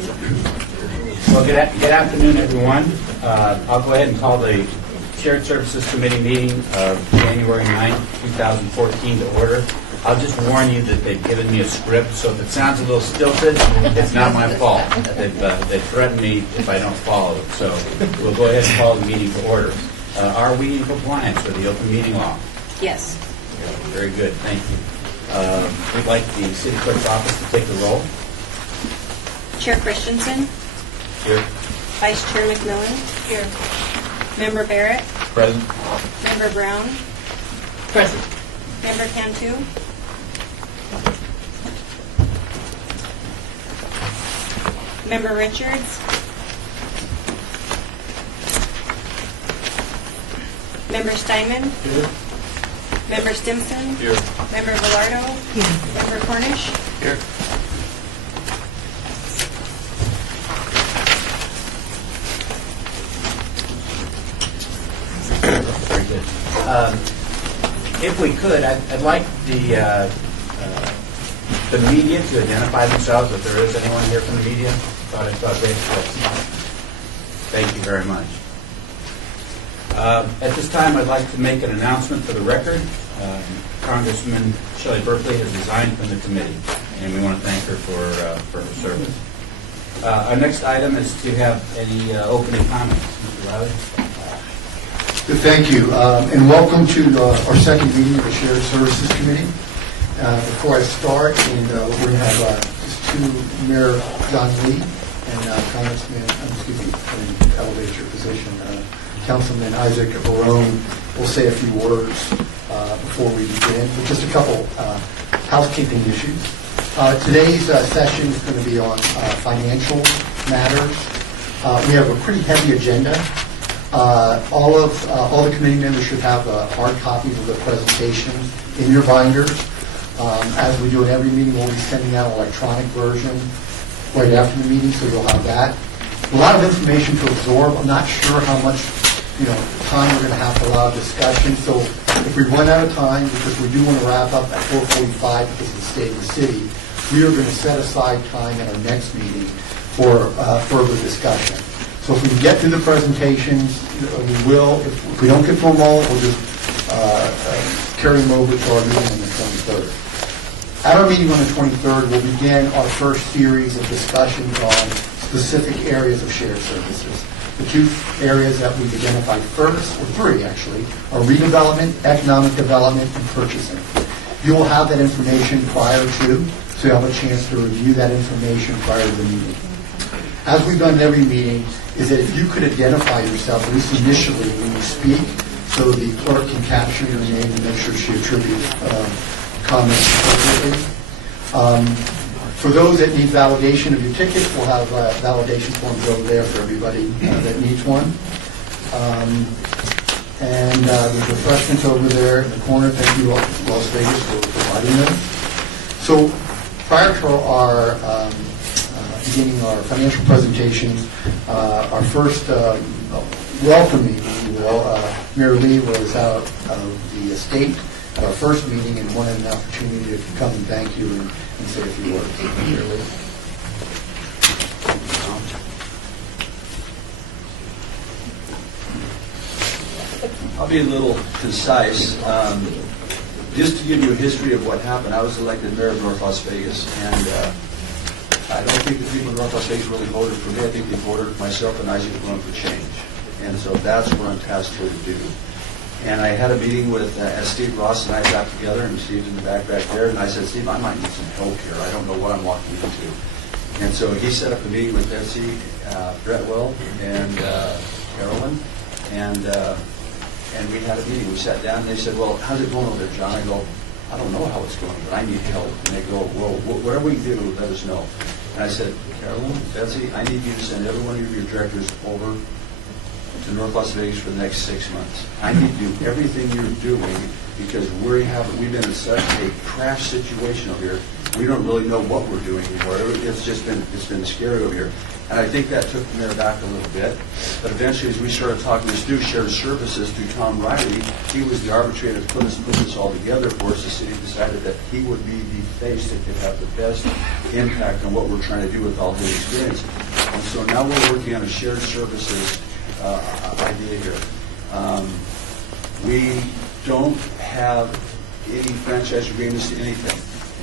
Well, good afternoon, everyone. I'll go ahead and call the Shared Services Committee meeting of January 9th, 2014 to order. I'll just warn you that they've given me a script, so if it sounds a little stilted, it's not my fault. They've threatened me if I don't follow it. So we'll go ahead and call the meeting to order. Are we in compliance with the open meeting law? Yes. Very good, thank you. We'd like the city clerk's office to take the roll. Chair Christensen, Here. Vice Chair McMillan. Here. Member Barrett, Present. Member Brown, Present. Member Cantu, Member Richards, Member Steinman, Here. Member Stimson, Here. Member Velardo, Member Cornish. Here. Very good. If we could, I'd like the media to identify themselves, if there is anyone here from the media. Thought I'd raise that. Thank you very much. At this time, I'd like to make an announcement for the record. Congressman Shelley Berkeley has resigned from the committee, and we want to thank her for her service. Our next item is to have any opening comments. Mr. Riley? Good, thank you, and welcome to our second meeting of the Shared Services Committee. Before I start, and we're going to have just two, Mayor John Lee and Congressman, and elevate your position, Councilman Isaac Barone will say a few words before we begin, but just a couple housekeeping issues. Today's session is going to be on financial matters. We have a pretty heavy agenda. All the committee members should have hard copies of the presentations in your binders. As we do at every meeting, we'll be sending out an electronic version right after the meeting, so you'll have that. A lot of information to absorb. I'm not sure how much time we're going to have to allow discussion. So if we run out of time, because we do want to wrap up at 4:45 because of the state of the city, we are going to set aside time at our next meeting for further discussion. So if we can get through the presentations, we will. If we don't get through them all, we'll just carry them over to our meeting on the 23rd. At our meeting on the 23rd, we'll begin our first series of discussions on specific areas of shared services. The two areas that we've identified first, or three actually, are redevelopment, economic development, and purchasing. You will have that information prior to, so you'll have a chance to review that information prior to the meeting. As we've done in every meeting, is that if you could identify yourself, at least initially when you speak, so the clerk can capture your name and make sure she attributes comments appropriately. For those that need validation of your ticket, we'll have validation forms over there for everybody that needs one. And there's refreshments over there in the corner. Thank you, Las Vegas, for providing them. So prior to our beginning our financial presentations, our first welcoming, if you will, Mayor Lee was out of the estate at our first meeting and wanted an opportunity to come and thank you and say a few words. Mayor Lee. I'll be a little concise. Just to give you a history of what happened, I was elected mayor of North Las Vegas, and I don't think the people of North Las Vegas really voted for me. I think they voted myself and Isaac Barone for change. And so that's what I'm tasked here to do. And I had a meeting with, as Steve Ross and I got together, and Steve's in the back there, and I said, Steve, I might need some help here. I don't know what I'm walking into. And so he set up a meeting with Betsy Bretwell and Carolyn, and we had a meeting. We sat down, and they said, well, how's it going over there, John? I go, I don't know how it's going, but I need help. And they go, well, whatever we do, let us know. And I said, Carolyn, Betsy, I need you to send every one of your directors over to North Las Vegas for the next 6 months. I need to do everything you're doing because we've been in such a crash situation over here. we don't really know what we're doing anymore. It's been scary over here. And I think that took the mayor back a little bit. But eventually, as we started talking this through shared services through Tom Riley, he was the arbitrator that put this all together for us. The city decided that he would be the face that could have the best impact on what we're trying to do with all his experience. And so now we're working on a shared services idea here. We don't have any franchise agreements to anything.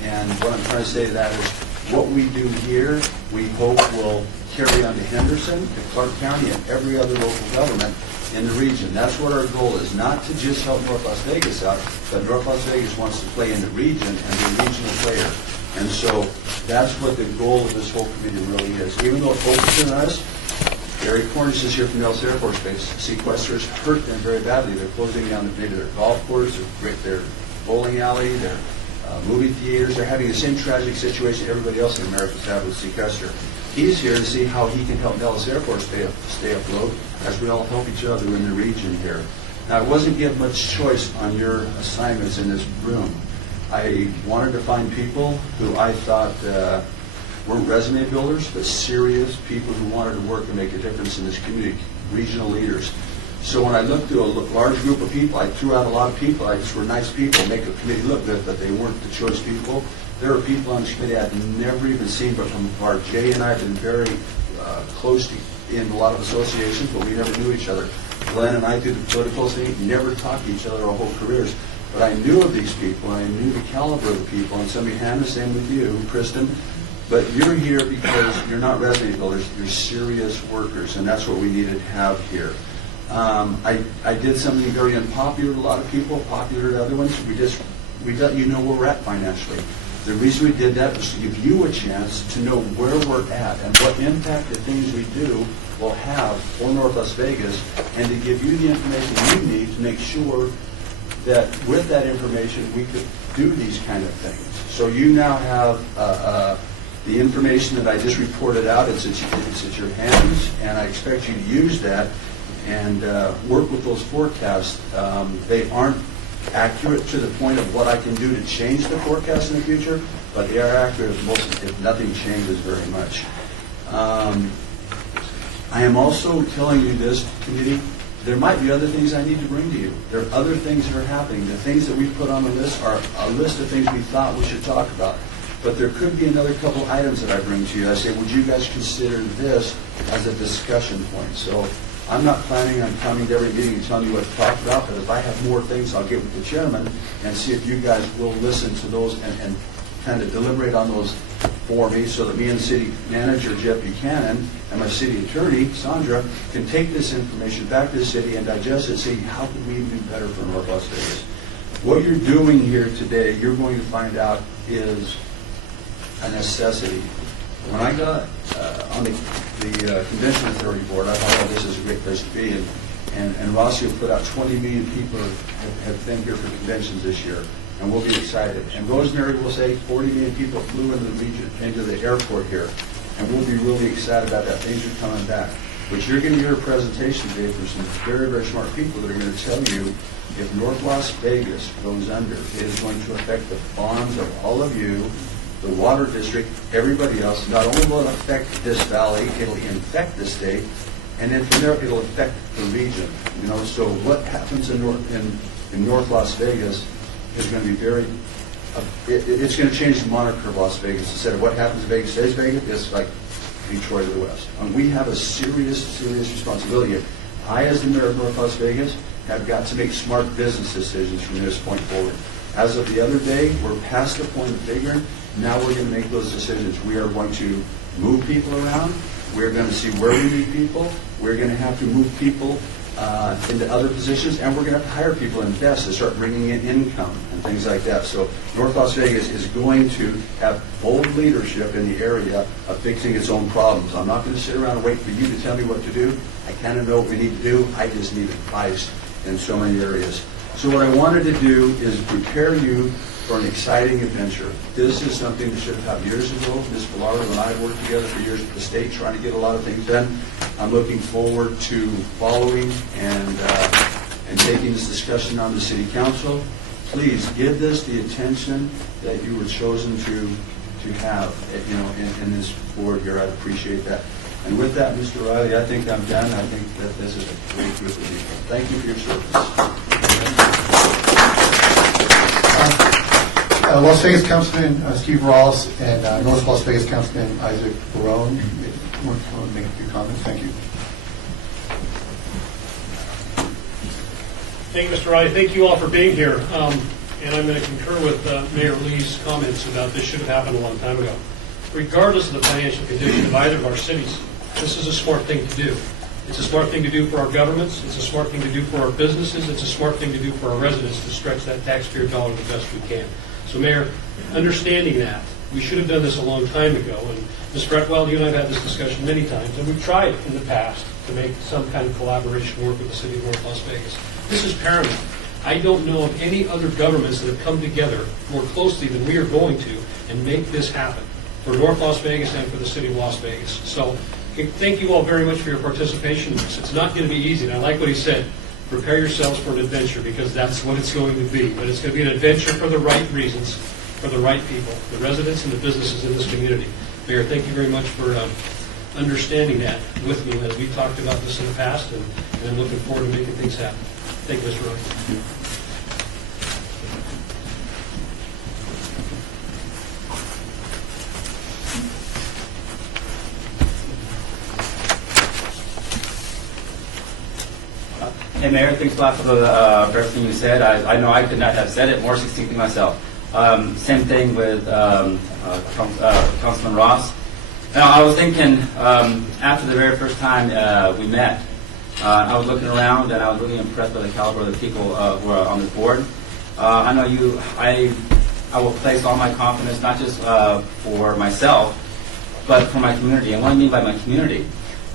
And what I'm trying to say to that is what we do here, we hope will carry on to Henderson, to Clark County, and every other local government in the region. That's what our goal is, not to just help North Las Vegas out, but North Las Vegas wants to play in the region and be a regional player. And so that's what the goal of this whole committee really is. Even though it focuses on us, Gary Cornish is here from Nellis Air Force Base. Sequesters hurt them very badly. They're closing down maybe their golf course, their bowling alley, their movie theaters. They're having the same tragic situation everybody else in America is having with sequester. He's here to see how he can help Nellis Air Force stay afloat as we all help each other in the region here. Now, I wasn't given much choice on your assignments in this room. I wanted to find people who I thought weren't resume builders, but serious people who wanted to work and make a difference in this community, regional leaders. So when I looked through a large group of people, I threw out a lot of people. I just were nice people, make a committee look good, but they weren't the choice people. There are people on this committee I've never even seen, but from afar. Jay and I have been very close in a lot of associations, but we never knew each other. Glenn and I, through the political thing, never talked to each other our whole careers. But I knew of these people, and I knew the caliber of the people. And somebody had the same with you, Kristen. But you're here because you're not resume builders, you're serious workers, and that's what we needed to have here. I did something very unpopular to a lot of people, popular to other ones. We let you know where we're at financially. The reason we did that was to give you a chance to know where we're at and what impact the things we do will have for North Las Vegas, and to give you the information you need to make sure that with that information we could do these kind of things. So you now have the information that I just reported out. It's at your hands, and I expect you to use that and work with those forecasts. They aren't accurate to the point of what I can do to change the forecast in the future, but they are accurate if nothing changes very much. I am also telling you this, committee, there might be other things I need to bring to you. There are other things that are happening. The things that we put on the list are a list of things we thought we should talk about. But there could be another couple items that I bring to you. I say, would you guys consider this as a discussion point? So I'm not planning on coming to every meeting and telling you what to talk about, but if I have more things, I'll get with the chairman and see if you guys will listen to those and kind of deliberate on those for me, so that me and the city manager, Jeff Buchanan, and my city attorney, Sandra, can take this information back to the city and digest it and see how can we do better for North Las Vegas. What you're doing here today, you're going to find out, is a necessity. When I got on the Convention Authority Board, I thought, oh, this is a great place to be. And Rossio put out 20 million people have been here for conventions this year, and we'll be excited. And Rosemary will say 40 million people flew into the region, into the airport here, and we'll be really excited about that. Things are coming back. But you're going to hear a presentation today from some very, very smart people that are going to tell you if North Las Vegas goes under, it is going to affect the bonds of all of you, the water district, everybody else. Not only will it affect this valley, it'll infect the state, and then from there it'll affect the region. You know, so what happens in North Las Vegas is going to be very. It's going to change the moniker of Las Vegas. Instead of what happens in Vegas stays Vegas, it's like Detroit to the west. And we have a serious responsibility here. I, as the mayor of North Las Vegas, have got to make smart business decisions from this point forward. As of the other day, we're past the point of figuring. Now we're going to make those decisions. We are going to move people around. We're going to see where we need people. We're going to have to move people into other positions, and we're going to have to hire people and invest to start bringing in income and things like that. So North Las Vegas is going to have bold leadership in the area of fixing its own problems. I'm not going to sit around and wait for you to tell me what to do. I kind of know what we need to do. I just need advice in so many areas. So what I wanted to do is prepare you for an exciting adventure. This is something that should have happened years ago. Ms. Villar and I worked together for years with the state trying to get a lot of things done. I'm looking forward to following and taking this discussion on the city council. Please give this the attention that you were chosen to to have, in this board here. I'd appreciate that. And with that, Mr. Riley, I think I'm done. I think that this is a great group of people. Thank you for your service. Las Vegas Councilman Steve Ross and North Las Vegas Councilman Isaac Barone. Want to make a few comments? Thank you. Thank you, Mr. Riley. Thank you all for being here. And I'm going to concur with Mayor Lee's comments about this should have happened a long time ago. Regardless of the financial condition of either of our cities, this is a smart thing to do. It's a smart thing to do for our governments. It's a smart thing to do for our businesses. It's a smart thing to do for our residents to stretch that taxpayer dollar the best we can. So, Mayor, understanding that, we should have done this a long time ago. And Ms. Bretwell, you and I have had this discussion many times, and we've tried in the past to make some kind of collaboration work with the city of North Las Vegas. This is paramount. I don't know of any other governments that have come together more closely than we are going to and make this happen for North Las Vegas and for the city of Las Vegas. So thank you all very much for your participation in this. It's not going to be easy, and I like what he said. Prepare yourselves for an adventure, because that's what it's going to be. But it's going to be an adventure for the right reasons, for the right people, the residents and the businesses in this community. Mayor, thank you very much for understanding that with me as we talked about this in the past, and I'm looking forward to making things happen. Thank you, Mr. Roy. Hey, Mayor, thanks a lot for the first thing you said. I know I could not have said it more succinctly myself. Same thing with Councilman Ross. Now, I was thinking, after the very first time we met, I was looking around and I was really impressed by the caliber of the people who are on this board. I know I will place all my confidence, not just for myself, but for my community. And what I mean by my community,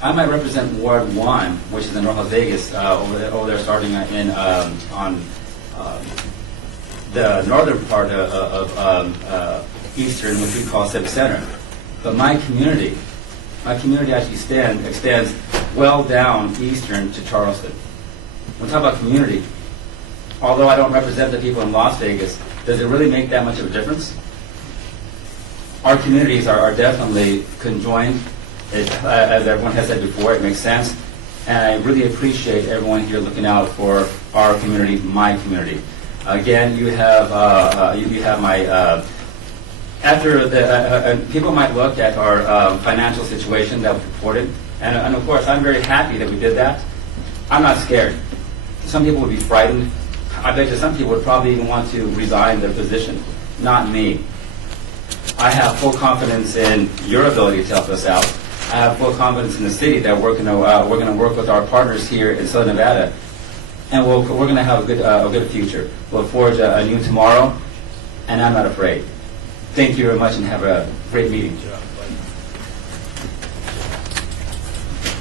I might represent Ward 1, which is in North Las Vegas, over there starting on the northern part of Eastern, which we call Civic Center. But my community actually extends well down Eastern to Charleston. When we talk about community, although I don't represent the people in Las Vegas, does it really make that much of a difference? Our communities are definitely conjoined. As everyone has said before, it makes sense. And I really appreciate everyone here looking out for our community, my community. Again, you have my. After the people might look at our financial situation that was reported, and of course, I'm very happy that we did that. I'm not scared. Some people would be frightened. I bet you some people would probably even want to resign their position. Not me. I have full confidence in your ability to help us out. I have full confidence in the city that we're going to work with our partners here in Southern Nevada, and we're going to have a good future. We'll forge a new tomorrow, and I'm not afraid. Thank you very much, and have a great meeting.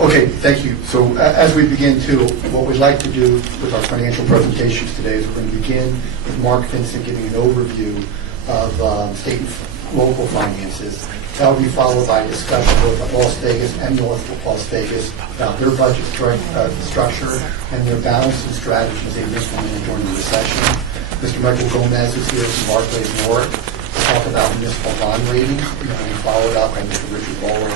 Okay, thank you. So as we begin too, what we'd like to do with our financial presentations today is we're going to begin with Mark Vincent giving an overview of state and local finances. That will be followed by a discussion both at Las Vegas and North Las Vegas about their budget structure and their balance and strategies they've implemented during the recession. Mr. Michael Gomez is here from Barclays North to talk about municipal bond ratings, and followed up by Mr. Richard Bowler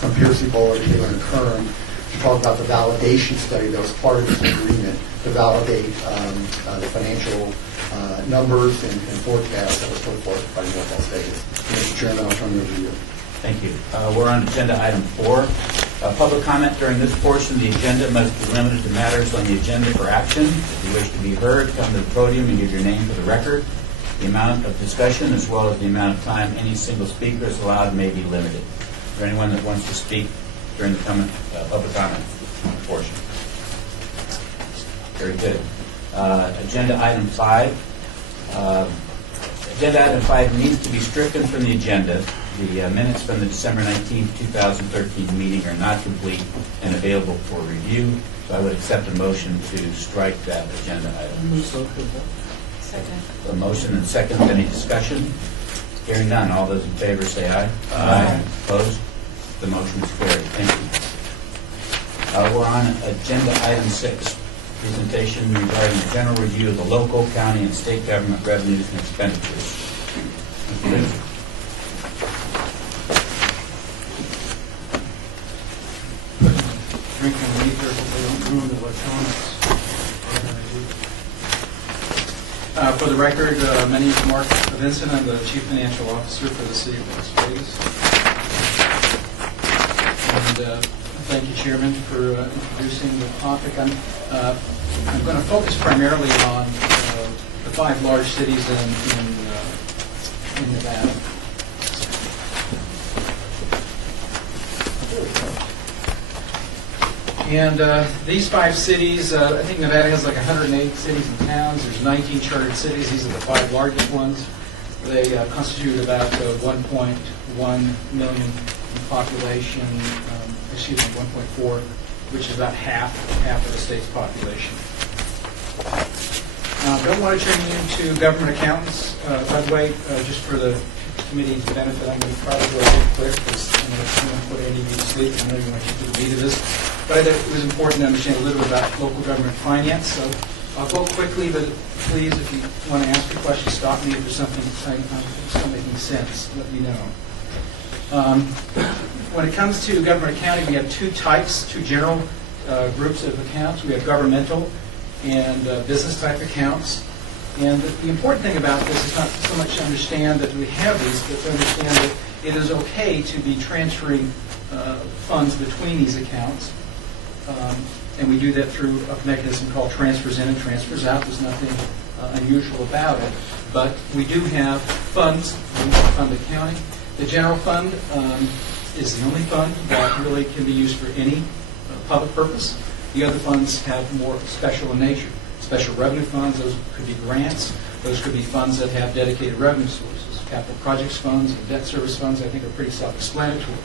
from Piercy Bowler, Taylor and Kern to talk about the validation study that was part of this agreement to validate the financial numbers and forecasts that was put forth by North Las Vegas. Mr. Chairman, I'll turn it over to you. Thank you. We're on agenda item 4. Public comment during this portion of the agenda must be limited to matters on the agenda for action. If you wish to be heard, come to the podium and give your name for the record. The amount of discussion as well as the amount of time any single speaker is allowed may be limited. Is there anyone that wants to speak during the public comment portion? Very good. Agenda item 5. Agenda item 5 needs to be stricken from the agenda. The minutes from the December 19, 2013 meeting are not complete and available for review, so I would accept a motion to strike that agenda item. Second. A motion and second. Any discussion? Hearing none. All those in favor say aye. Aye. Opposed? The motion is carried. Thank you. We're on agenda item 6. Presentation regarding the general review of the local, county, and state government revenues and expenditures. Mr. Lindsay. drink underneath there, but they don't ruin the electronics. For the record, my name is Mark Vincent. I'm the Chief Financial Officer for the City of Las Vegas. And thank you, Chairman, for introducing the topic. I'm going to focus primarily on the 5 large cities in Nevada. And these 5 cities, I think Nevada has like 108 cities and towns. There's 19 chartered cities. These are the 5 largest ones. They constitute about 1.1 million in population, 1.4, which is about half of the state's population. I don't want to turn you into government accountants. By the way, just for the committee's benefit, I'm going to try to go a bit quick because I'm going to put any of you to sleep. I know you want to get to the meat of this. But I thought it was important to understand a little bit about local government finance. So I'll go quickly, but please, if you want to ask a question, stop me if there's something that's not making sense. Let me know. When it comes to government accounting, we have 2 types, 2 general groups of accounts. We have governmental and business type accounts. And the important thing about this is not so much to understand that we have these, but to understand that it is okay to be transferring funds between these accounts. And we do that through a mechanism called transfers in and transfers out. There's nothing unusual about it. But we do have funds, fund accounting. The general fund is the only fund that really can be used for any public purpose. The other funds have more special in nature. Special revenue funds, those could be grants. Those could be funds that have dedicated revenue sources. Capital projects funds and debt service funds, I think, are pretty self-explanatory.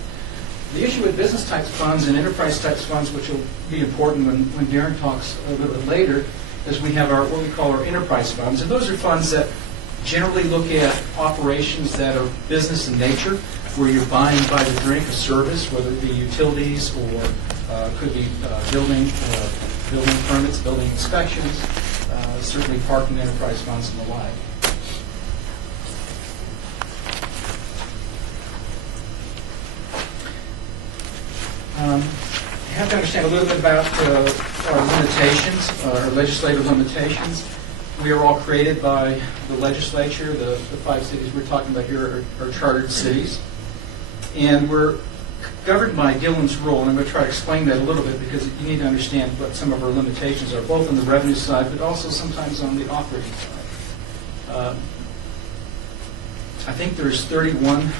The issue with business types funds and enterprise types funds, which will be important when Darren talks a little bit later, is we have what we call our enterprise funds. And those are funds that generally look at operations that are business in nature, where you're buying by the drink a service, whether it be utilities or could be building permits, building inspections, certainly parking enterprise funds and the like. You have to understand a little bit about our limitations, our legislative limitations. We are all created by the legislature. The 5 cities we're talking about here are chartered cities. And we're governed by Dillon's rule, and I'm going to try to explain that a little bit because you need to understand what some of our limitations are, both on the revenue side, but also sometimes on the operating side. I think there's 31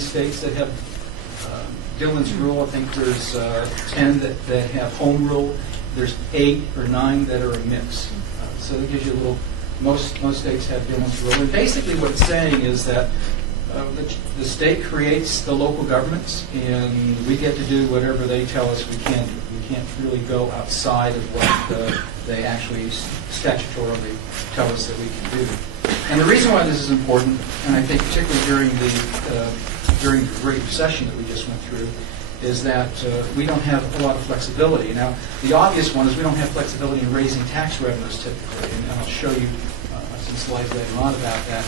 states that have Dillon's rule. I think there's 10 that have home rule. There's 8 or 9 that are a mix. So that gives you a little, most states have Dillon's rule. And basically what it's saying is that the state creates the local governments, and we get to do whatever they tell us we can do. We can't really go outside of what they actually statutorily tell us that we can do. And the reason why this is important, and I think particularly during the Great Recession that we just went through, is that we don't have a lot of flexibility. Now, the obvious one is we don't have flexibility in raising tax revenues typically, and I'll show you some slides later on about that.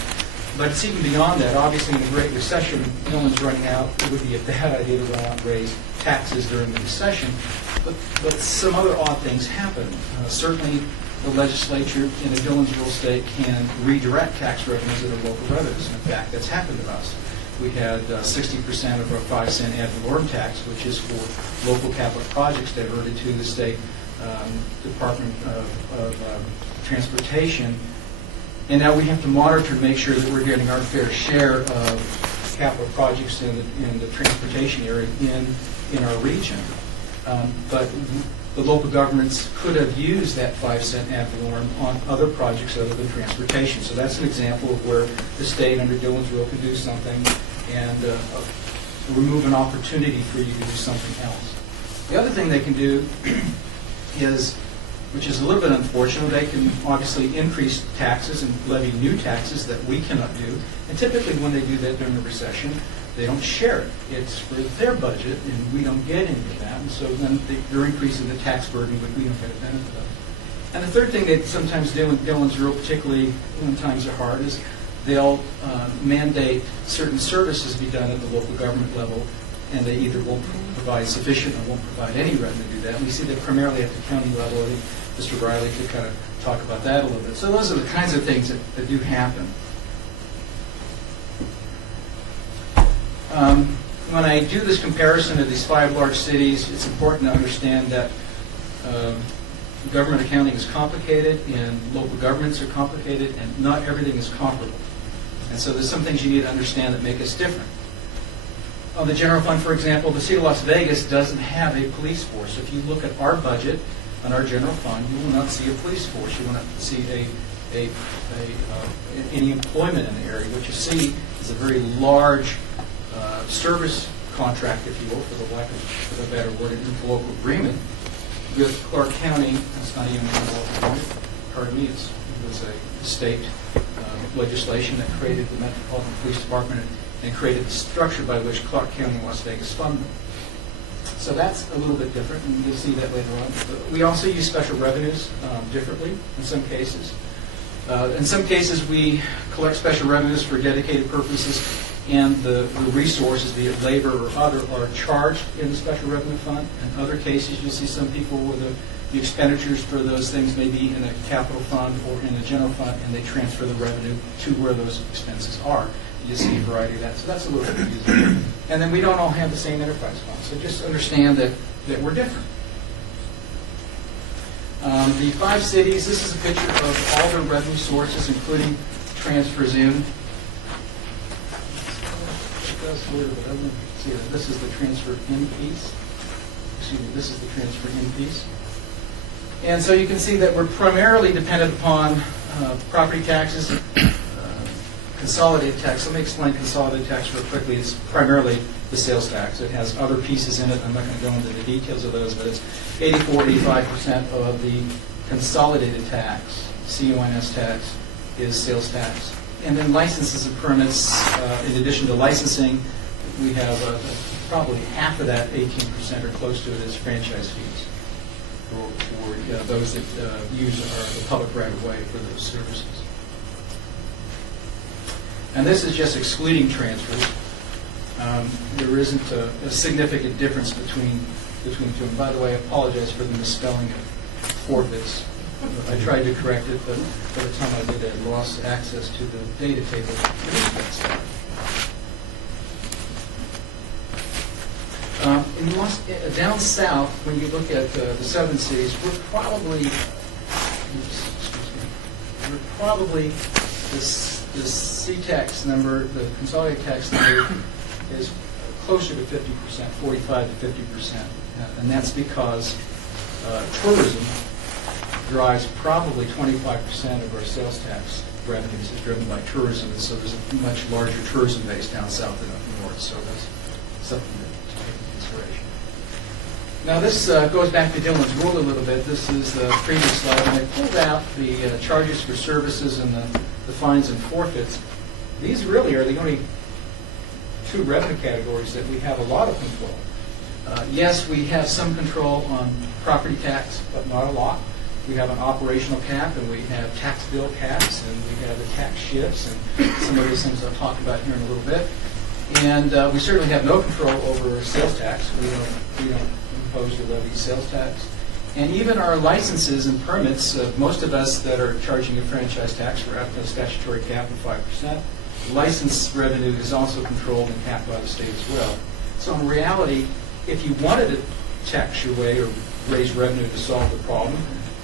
But it's even beyond that. Obviously, in the Great Recession, no one's running out. It would be a bad idea to run out and raise taxes during the recession. But some other odd things happen. Certainly, the legislature in a Dillon's rule state can redirect tax revenues that are local revenues. In fact, that's happened to us. We had 60% of our 5-cent ad valorem tax, which is for local capital projects, diverted to the state Department of Transportation. And now we have to monitor to make sure that we're getting our fair share of capital projects in the transportation area in our region. But the local governments could have used that 5-cent ad valorem on other projects other than transportation. So that's an example of where the state under Dillon's rule can do something and remove an opportunity for you to do something else. The other thing they can do is, which is a little bit unfortunate, they can obviously increase taxes and levy new taxes that we cannot do. And typically when they do that during a recession, they don't share it. It's for their budget, and we don't get any of that. And so then they're increasing the tax burden, but we don't get a benefit of it. And the third thing they sometimes do with Dillon's rule, particularly when times are hard, is they'll mandate certain services be done at the local government level and they either won't provide sufficient or won't provide any revenue to do that. And we see that primarily at the county level. I think Mr. Riley could kind of talk about that a little bit. So those are the kinds of things that do happen. When I do this comparison of these 5 large cities, it's important to understand that government accounting is complicated and local governments are complicated and not everything is comparable. And so there's some things you need to understand that make us different. On the general fund, for example, the city of Las Vegas doesn't have a police force. If you look at our budget on our general fund, you will not see a police force. You will not see any employment in the area. What you see is a very large service contract, if you will, for the lack of a better word, an interlocal agreement with Clark County. That's not even an interlocal agreement. Pardon me, it was a state legislation that created the Metropolitan Police Department and created the structure by which Clark County and Las Vegas fund them. So that's a little bit different, and you'll see that later on. But we also use special revenues differently in some cases. In some cases, we collect special revenues for dedicated purposes, and the resources, be it labor or other, are charged in the special revenue fund. In other cases, you'll see some people where the expenditures for those things may be in a capital fund or in a general fund, and they transfer the revenue to where those expenses are. You see a variety of that. So that's a little bit confusing. And then we don't all have the same enterprise fund. So just understand that we're different. The 5 cities, this is a picture of all their revenue sources, including transfers in. This is the transfer in piece. Excuse me, this is the transfer in piece. And so you can see that we're primarily dependent upon property taxes, consolidated tax. Let me explain consolidated tax real quickly. It's primarily the sales tax. It has other pieces in it. I'm not going to go into the details of those, but it's 84-85% of the consolidated tax, CONS tax, is sales tax. And then licenses and permits, in addition to licensing, we have probably half of that, 18% or close to it, is franchise fees for those that use the public right-of-way for those services. And this is just excluding transfers. There isn't a significant difference between the two. And by the way, I apologize for the misspelling of forfeits. I tried to correct it, but by the time I did, I lost access to the data table. Down south, when you look at the 7 cities, we're probably the C-tax number, the consolidated tax number, is closer to 50%, 45 to 50%. And that's because tourism drives probably 25% of our sales tax revenues is driven by tourism, and so there's a much larger tourism base down south than up north, so that's something to take into consideration. Now this goes back to Dylan's rule a little bit. This is the previous slide, and I pulled out the charges for services and the fines and forfeits. These really are the only 2 revenue categories that we have a lot of control. Yes, we have some control on property tax, but not a lot. We have an operational cap, and we have tax bill caps, and we have the tax shifts, and some of those things I'll talk about here in a little bit. And we certainly have no control over sales tax. We don't impose or levy sales tax. And even our licenses and permits, most of us that are charging a franchise tax, we're at the statutory cap of 5%. License revenue is also controlled and capped by the state as well. So in reality, if you wanted to tax your way or raise revenue to solve the problem,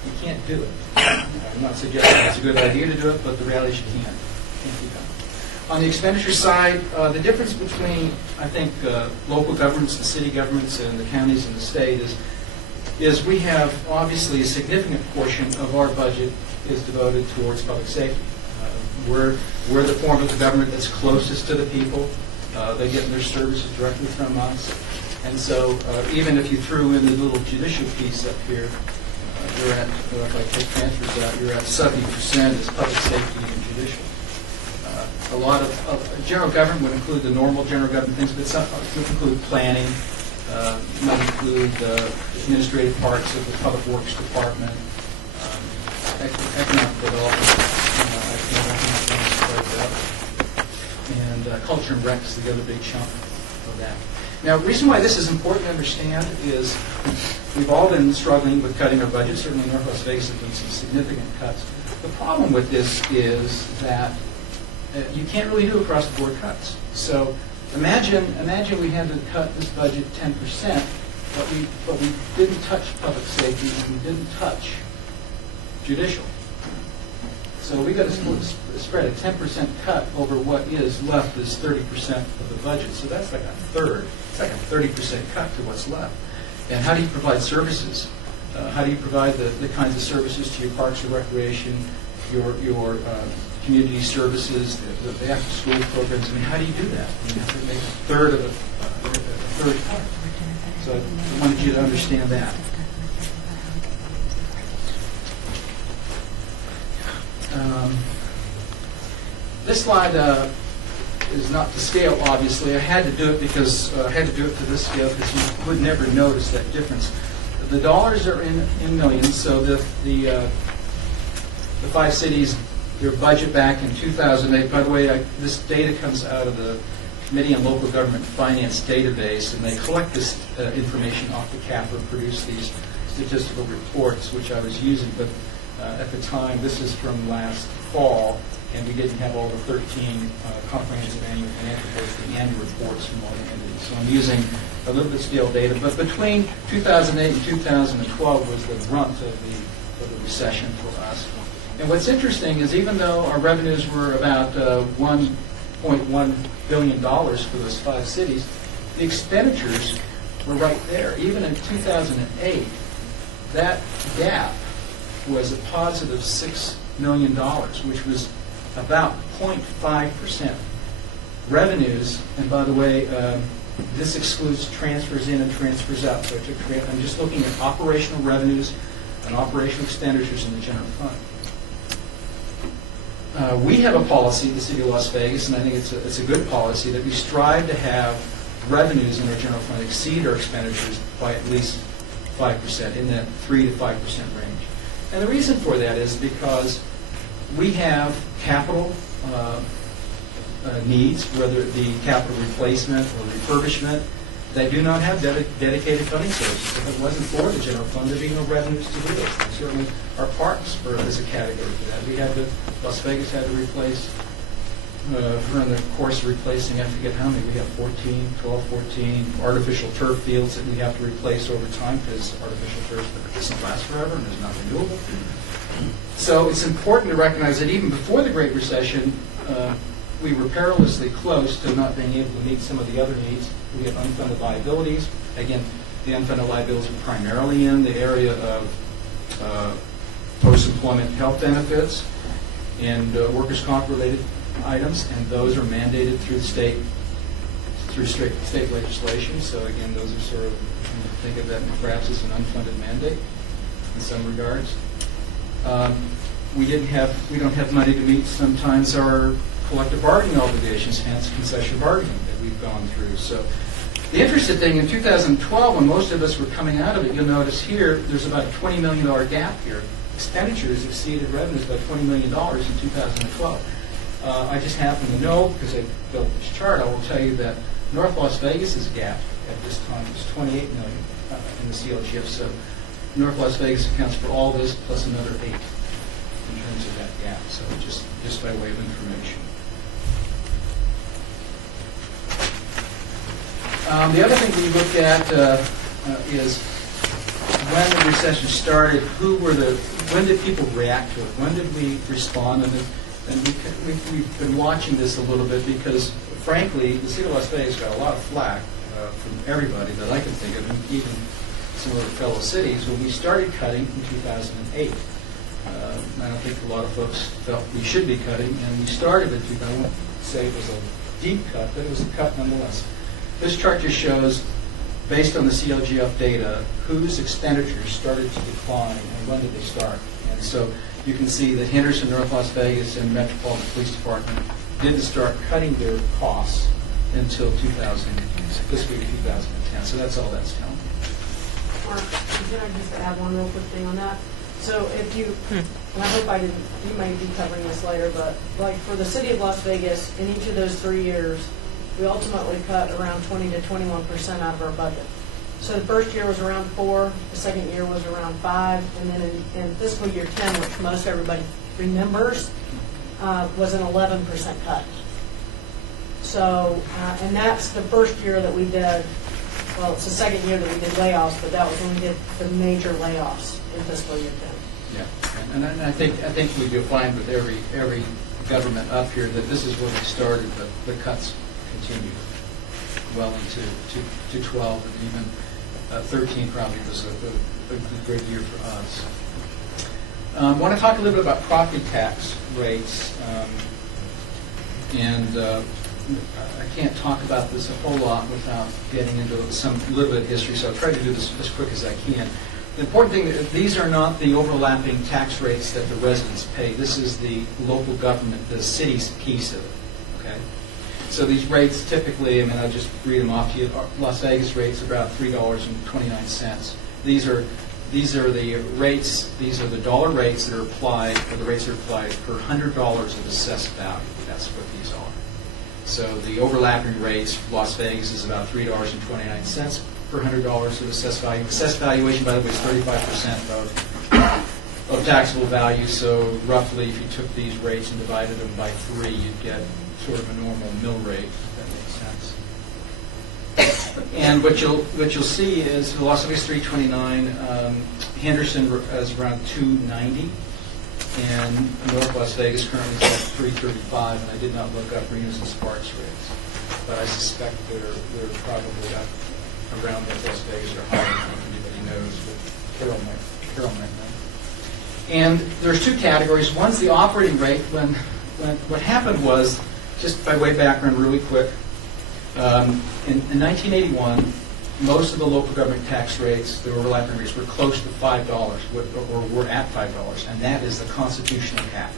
you can't do it. I'm not suggesting it's a good idea to do it, but the reality is you can't do that. On the expenditure side, the difference between, I think, local governments, the city governments, and the counties and the state is we have obviously a significant portion of our budget is devoted towards public safety. We're the form of the government that's closest to the people. They get their services directly from us. And so even if you threw in the little judicial piece up here, you're at, if I take transfers out, you're at 70% is public safety and judicial. A lot of general government would include the normal general government things, but some would include planning, might include administrative parts of the Public Works Department, economic development, and culture and rec is the other big chunk of that. Now, the reason why this is important to understand is we've all been struggling with cutting our budget. Certainly North Las Vegas has been some significant cuts. The problem with this is that you can't really do across-the-board cuts. So imagine we had to cut this budget 10%, but we didn't touch public safety and we didn't touch judicial. So we got to spread a 10% cut over what is left is 30% of the budget. So that's like a third. It's like a 30% cut to what's left. And how do you provide services? How do you provide the kinds of services to your parks and recreation, your community services, the after-school programs? I mean, how do you do that? You have to make a third cut. So I wanted you to understand that. This slide is not to scale, obviously. I had to do it because I had to do it to this scale because you would never notice that difference. The dollars are in millions, so the five cities, their budget back in 2008. By the way, this data comes out of the Committee on Local Government Finance database, and they collect this information off the CAFR, produce these statistical reports, which I was using. But at the time, this is from last fall, and we didn't have all the 13 comprehensive annual financial reports, the annual reports from all the entities. So I'm using a little bit stale data. But between 2008 and 2012 was the brunt of the recession for us. And what's interesting is even though our revenues were about $1.1 billion for those five cities, the expenditures were right there. Even in 2008, that gap was a positive $6 million, which was about 0.5%. Revenues, and by the way, this excludes transfers in and transfers out. So I'm just looking at operational revenues and operational expenditures in the general fund. We have a policy, the City of Las Vegas, and I think it's a good policy, that we strive to have revenues in our general fund exceed our expenditures by at least 5%, in that 3 to 5% range. And the reason for that is because we have capital needs, whether it be capital replacement or refurbishment, that do not have dedicated funding sources. If it wasn't for the general fund, there'd be no revenues to do it. And certainly, our parks is a category for that. Las Vegas had to replace, during the course of replacing, I forget how many, we have 14 artificial turf fields that we have to replace over time because artificial turf doesn't last forever and is not renewable. So it's important to recognize that even before the Great Recession, we were perilously close to not being able to meet some of the other needs. We have unfunded liabilities. Again, the unfunded liabilities are primarily in the area of post-employment health benefits and workers' comp-related items, and those are mandated through state legislation. So again, those are sort of, think of that perhaps as an unfunded mandate in some regards. We don't have money to meet sometimes our collective bargaining obligations, hence concession bargaining that we've gone through. So the interesting thing, in 2012, when most of us were coming out of it, you'll notice here there's about a $20 million gap here. Expenditures exceeded revenues by $20 million in 2012. I just happen to know, because I built this chart, I will tell you that North Las Vegas's gap at this time was $28 million in the CLGF. So North Las Vegas accounts for all this plus another 8 in terms of that gap. So just by way of information. The other thing we look at is when the recession started, when did people react to it? When did we respond? And we've been watching this a little bit because, frankly, the City of Las Vegas got a lot of flack from everybody that I can think of, and even some of the fellow cities, when we started cutting in 2008. I don't think a lot of folks felt we should be cutting, and we started in 2000. I won't say it was a deep cut, but it was a cut nonetheless. This chart just shows, based on the CLGF data, whose expenditures started to decline and when did they start. And so you can see that Henderson, North Las Vegas, and Metropolitan Police Department didn't start cutting their costs until fiscal year 2010. So that's all that's telling me. Mark, can I just add one real quick thing on that? So if you, and I hope you may be covering this later, but like for the City of Las Vegas, in each of those 3 years, we ultimately cut around 20 to 21% out of our budget. So the first year was around 4, the second year was around 5, and then in fiscal year 10, which most everybody remembers, was an 11% cut. So, and that's the first year that we did, well, it's the second year that we did layoffs, but that was when we did the major layoffs in fiscal year 10. Yeah, and I think we do find with every government up here that this is where they started, but the cuts continued well into 12, and even 13 probably was a good year for us. I want to talk a little bit about property tax rates, and I can't talk about this a whole lot without getting into some little bit of history, so I'll try to do this as quick as I can. The important thing is these are not the overlapping tax rates that the residents pay. This is the local government, the city's piece of it. Okay. So these rates typically, I mean, I'll just read them off to you. Las Vegas rates are about $3.29. These are the rates. These are the dollar rates that are applied, or the rates that are applied per $100 of assessed value. That's what these are. So the overlapping rates, Las Vegas is about $3.29 per $100 of assessed value. Assessed valuation, by the way, is 35% of taxable value. So roughly, if you took these rates and divided them by 3, you'd get sort of a normal mill rate, if that makes sense. And what you'll see is Las Vegas 329, Henderson is around 290, and North Las Vegas currently is at 335. And I did not look up Remus and Sparks rates, but I suspect they're probably up around North Las Vegas or higher than anybody knows. But Carol might know. And there's two categories. One's the operating rate. When what happened was, just by way of background, really quick. In 1981, most of the local government tax rates, the overlapping rates, were close to $5, or were at $5, and that is the constitutional cap.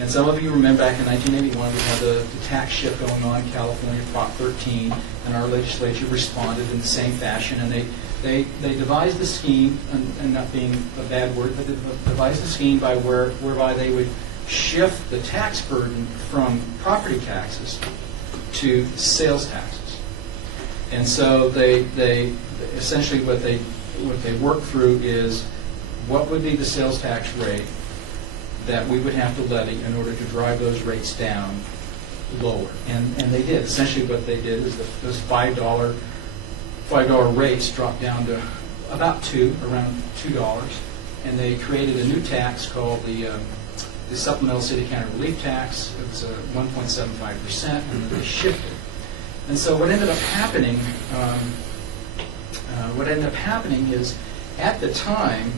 And some of you remember back in 1981, we had the tax shift going on in California, Prop 13, and our legislature responded in the same fashion, and they devised a scheme, and not being a bad word, but they devised a scheme whereby they would shift the tax burden from property taxes to sales taxes. And so they essentially what they work through is what would be the sales tax rate that we would have to levy in order to drive those rates down lower. And they did. Essentially what they did is those $5 rates dropped down to about around $2, and they created a new tax called the Supplemental City County Relief Tax. It was 1.75%, and then they shifted. And so what ended up happening, is, at the time,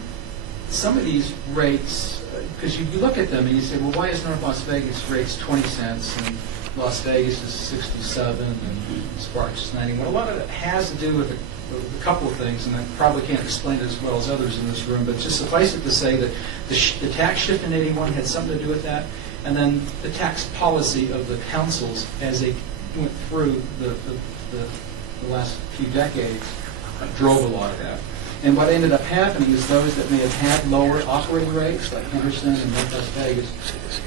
some of these rates, because you look at them and you say, well, why is North Las Vegas rates 20 cents and Las Vegas is 67 and Sparks is 90? Well, a lot of it has to do with a couple of things, and I probably can't explain it as well as others in this room, but just suffice it to say that the tax shift in 81 had something to do with that, and then the tax policy of the councils as they went through the last few decades drove a lot of that. And what ended up happening is those that may have had lower operating rates, like Henderson and North Las Vegas,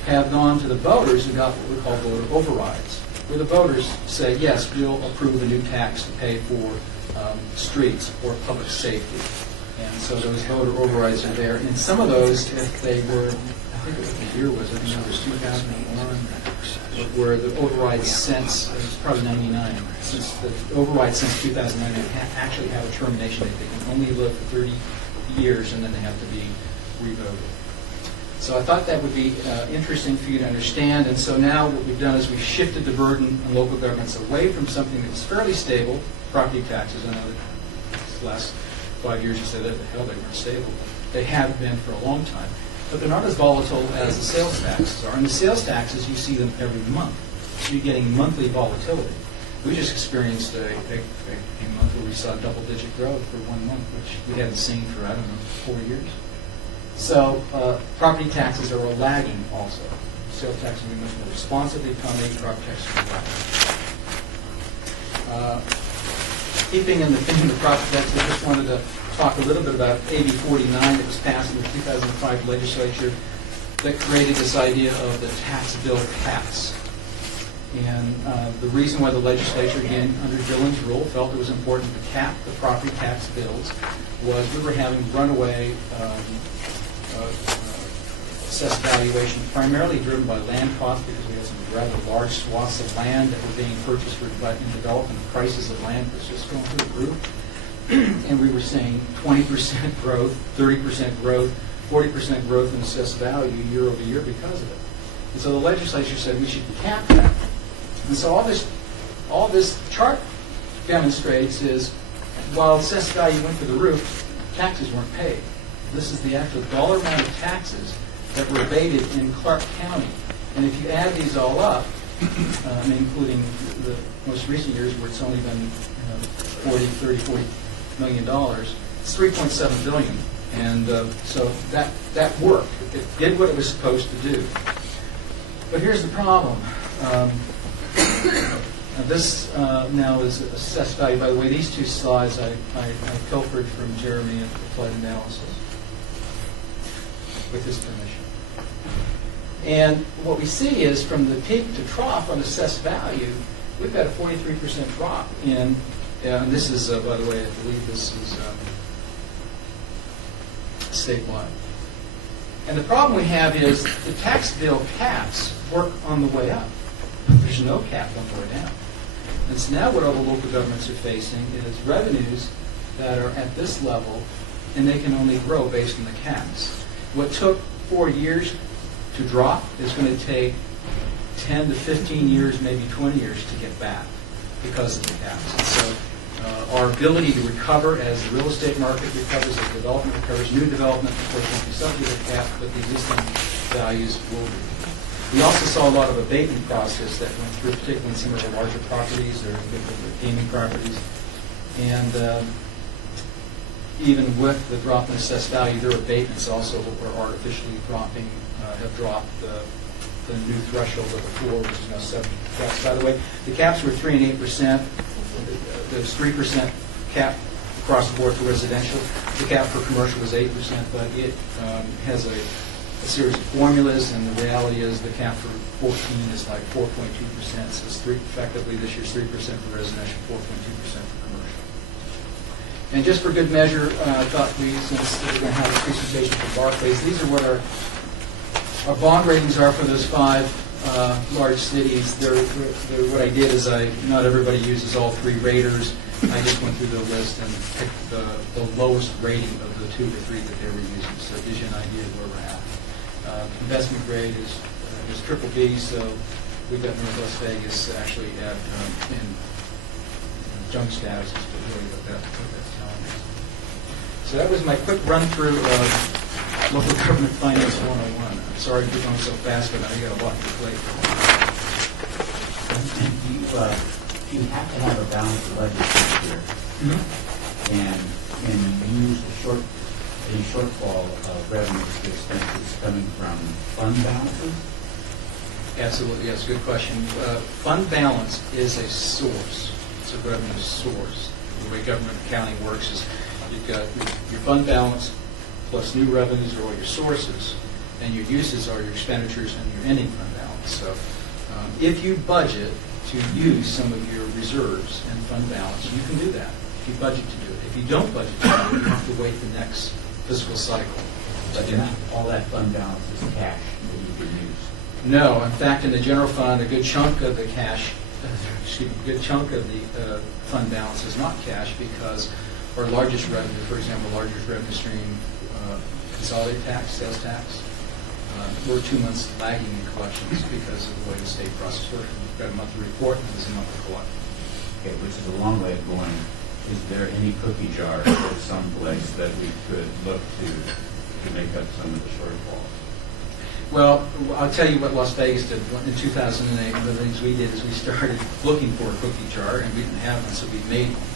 have gone to the voters and got what we call voter overrides, where the voters say, yes, we'll approve a new tax to pay for streets or public safety. And so those voter overrides are there. And some of those, if they were, I think it was the year was, I think it was 2001, where the override since, it was probably 99, since the override since 2009 actually have a termination date. They can only live for 30 years and then they have to be revoted. So I thought that would be interesting for you to understand. And so now what we've done is we've shifted the burden on local governments away from something that's fairly stable, property taxes. I know that the last 5 years you said that the hell they weren't stable. They have been for a long time. But they're not as volatile as the sales taxes are. And the sales taxes, you see them every month. So you're getting monthly volatility. We just experienced a month where we saw double-digit growth for 1 month, which we hadn't seen for, I don't know, 4 years. So property taxes are lagging also. Sales taxes are much more responsive to the economy, property taxes are lagging. Keeping in the theme of property taxes, I just wanted to talk a little bit about AB 49 that was passed in the 2005 legislature that created this idea of the tax bill caps. And the reason why the legislature, again, under Dillon's rule, felt it was important to cap the property tax bills was we were having runaway assessed valuation, primarily driven by land costs, because we had some rather large swaths of land that were being purchased for in development. The prices of land was just going through the roof. And we were seeing 20% growth, 30% growth, 40% growth in assessed value year over year because of it. And so the legislature said we should cap that. And so all this chart demonstrates is while assessed value went through the roof, taxes weren't paid. This is the actual dollar amount of taxes that were abated in Clark County. And if you add these all up, including the most recent years where it's only been $40 million, it's $3.7 billion. And so that worked. It did what it was supposed to do. But here's the problem. This now is assessed value. By the way, these two slides I pilfered from Jeremy at Applied Analysis with his permission. And what we see is from the peak to trough on assessed value, we've got a 43% drop in, and this is, by the way, I believe this is statewide. And the problem we have is the tax bill caps work on the way up. There's no cap on the way down. And so now what all the local governments are facing is revenues that are at this level, and they can only grow based on the caps. What took 4 years to drop is going to take 10 to 15 years, maybe 20 years to get back because of the caps. And so our ability to recover as the real estate market recovers, as development recovers, new development, of course, won't be subject to the cap, but the existing values will be. We also saw a lot of abatement process that went through, particularly in some of the larger properties or gaming properties. And even with the drop in assessed value, their abatements also were artificially dropping, have dropped the new threshold of the floor, which is now 7 caps. By the way, the caps were 3 and 8%. There's 3% cap across the board for residential. The cap for commercial was 8%, but it has a series of formulas, and the reality is the cap for 14 is like 4.2%. So it's effectively this year's 3% for residential, 4.2% for commercial. And just for good measure, I thought since we're going to have a presentation from Barclays, these are what our bond ratings are for those 5 large cities. What I did is not everybody uses all 3 raters. I just went through the list and picked the lowest rating of the 2 to 3 that they were using. So it gives you an idea of where we're at. Investment grade is triple B, so we've got North Las Vegas actually at in junk status, but really what that's telling us. So that was my quick run through of local government finance 101. I'm sorry for going so fast, but I got a lot to plate. You have to have a balanced legislature and use any shortfall of revenues to expenses coming from fund balances? Absolutely, yes, good question. Fund balance is a source. It's a revenue source. The way government accounting works is you've got your fund balance plus new revenues are all your sources, and your uses are your expenditures and your ending fund balance. So if you budget to use some of your reserves and fund balance, you can do that if you budget to do it. If you don't budget to do it, you have to wait the next fiscal cycle. But all that fund balance is cash that you can use. No, in fact, in the general fund, a good chunk of the cash, a good chunk of the fund balance is not cash because our largest revenue, for example, largest revenue stream, consolidated tax, sales tax, we're 2 months lagging in collections because of the way the state process works. We've got a monthly report and there's a monthly collect. Okay, which is a long way of going. Is there any cookie jar or some place that we could look to make up some of the shortfalls? Well, I'll tell you what Las Vegas did in 2008. One of the things we did is we started looking for a cookie jar, and we didn't have one, so we made one.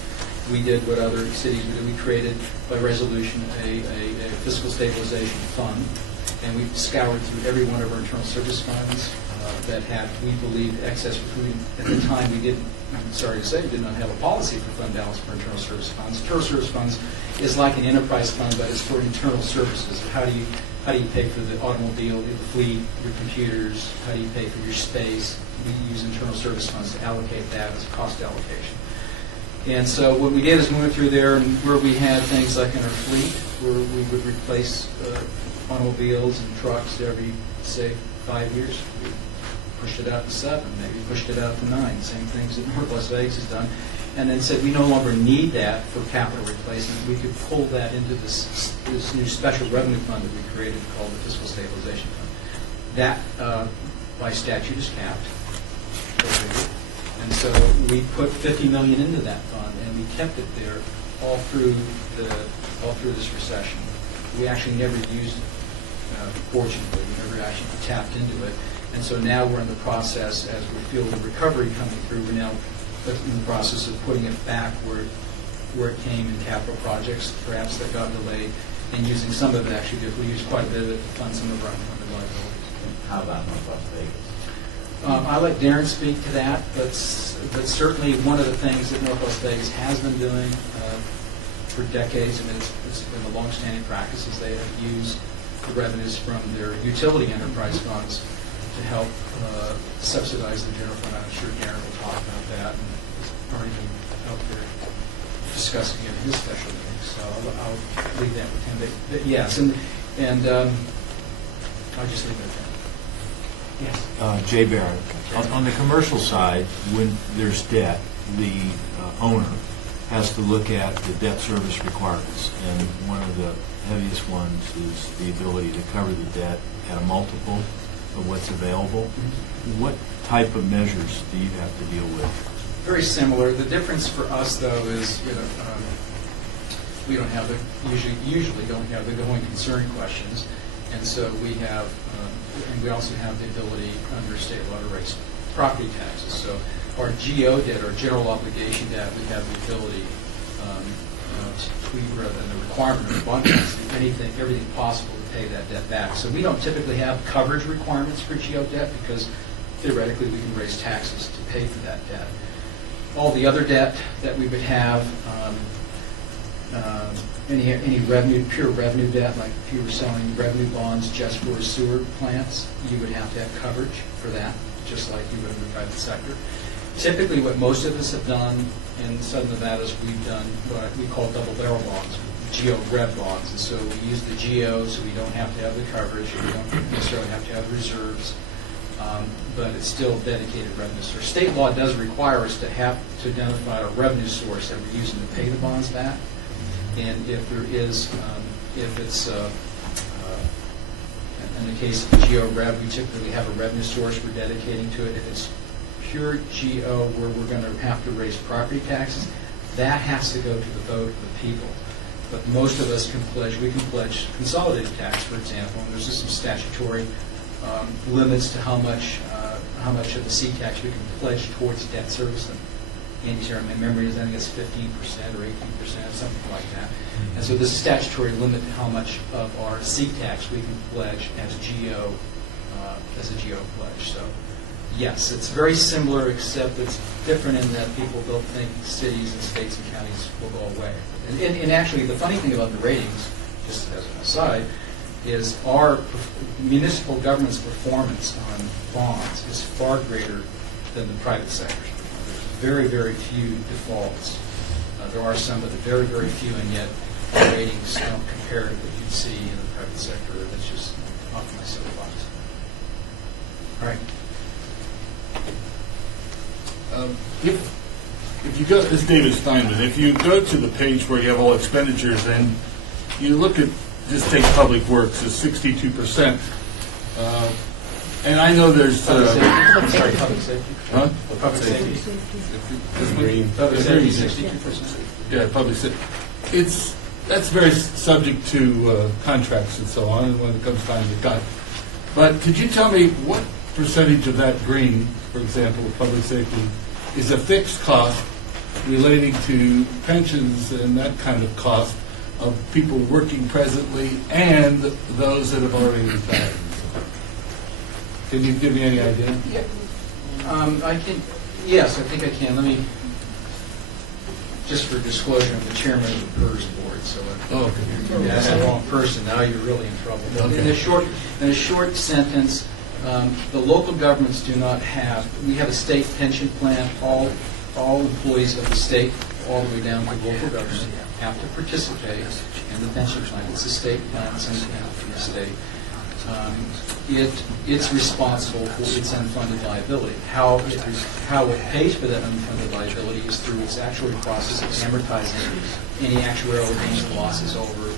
We did what other cities did. We created, by resolution, a fiscal stabilization fund, and we scoured through every one of our internal service funds that had, we believed, excess. At the time, we didn't, I'm sorry to say, did not have a policy for fund balance for internal service funds. Internal service funds is like an enterprise fund, but it's for internal services. How do how do you pay for the automobile, the fleet, your computers, how do you pay for your space? We use internal service funds to allocate that as a cost allocation. And so what we did is we went through there and where we had things like in our fleet, where we would replace automobiles and trucks every, say, 5 years. We pushed it out to 7, maybe pushed it out to 9, same things that North Las Vegas has done. And then said we no longer need that for capital replacement. We could pull that into this new special revenue fund that we created called the Fiscal Stabilization Fund. That, by statute, is capped. And so we put $50 million into that fund, and we kept it there all through this recession. We actually never used it, fortunately. We never actually tapped into it. And so now we're in the process, as we feel the recovery coming through, we're now in the process of putting it back where it came in capital projects, perhaps that got delayed, and using some of it actually, we used quite a bit of it to fund some of our unfunded liabilities. How about North Las Vegas? I'll let Darren speak to that, but certainly one of the things that North Las Vegas has been doing for decades, and it's been a long-standing practice, is they have used the revenues from their utility enterprise funds to help subsidize the general fund. I'm sure Darren will talk about that, and is already been out there discussing it in his special meeting, so I'll leave that with him. But yes, and I'll just leave it at that. Yes. Jay Barron. On the commercial side, when there's debt, the owner has to look at the debt service requirements, and one of the heaviest ones is the ability to cover the debt at a multiple of what's available. What type of measures do you have to deal with? Very similar. The difference for us, though, is we don't have usually don't have the going concern questions, and so we have, and we also have the ability under state law to raise property taxes. So our GO debt, or general obligation debt, we have the ability to tweak rather than the requirement of abundance, everything possible to pay that debt back. So we don't typically have coverage requirements for GO debt because theoretically we can raise taxes to pay for that debt. All the other debt that we would have, any revenue, pure revenue debt, like if you were selling revenue bonds just for sewer plants, you would have to have coverage for that, just like you would in the private sector. Typically, what most of us have done in Southern Nevada is we've done what we call double barrel bonds, GO-REV bonds. And so we use the GO so we don't have to have the coverage, we don't necessarily have to have reserves, but it's still dedicated revenue source. State law does require us to have to identify a revenue source that we're using to pay the bonds back. And if there is, if it's, in the case of GO-REV, we typically have a revenue source we're dedicating to it. If it's pure GO where we're going to have to raise property taxes, that has to go to the vote of the people. But most of us can pledge, we can pledge consolidated tax, for example, and there's just some statutory limits to how much of the C-tax we can pledge towards debt servicing. Andy's here, my memory is, I think it's 15% or 18%, something like that. And so there's a statutory limit to how much of our C-tax we can pledge as GO, as a GO pledge. So yes, it's very similar, except it's different in that people don't think cities and states and counties will go away. And actually, the funny thing about the ratings, just as an aside, is our municipal government's performance on bonds is far greater than the private sector. Very, very few defaults. There are some, but very, very few, and yet our ratings don't compare to what you'd see in the private sector. That's just off my soapbox. All right. If you go, this is David Steinman, if you go to the page where you have all expenditures and you look at, just take public works, it's 62%. And I know there's... I'm sorry, public safety. Huh? Public safety. Green. Public safety, 62%. Yeah, public safety. That's very subject to contracts and so on, and when it comes time to cut. But could you tell me what percentage of that green, for example, of public safety, is a fixed cost relating to pensions and that kind of cost of people working presently and those that have already retired? Can you give me any idea? Yeah. I can. Yes, I think I can. Let me, just for disclosure, I'm the chairman of the PERS board, so Okay. You asked the wrong person, now you're really in trouble. Okay. In a short sentence, the local governments do not have, we have a state pension plan, all employees of the state, all the way down to local government, have to participate in the pension plan. It's a state plan, it's in the state. It's responsible for its unfunded liability. How it pays for that unfunded liability is through its actuarial process of amortizing any actuarial gains and losses over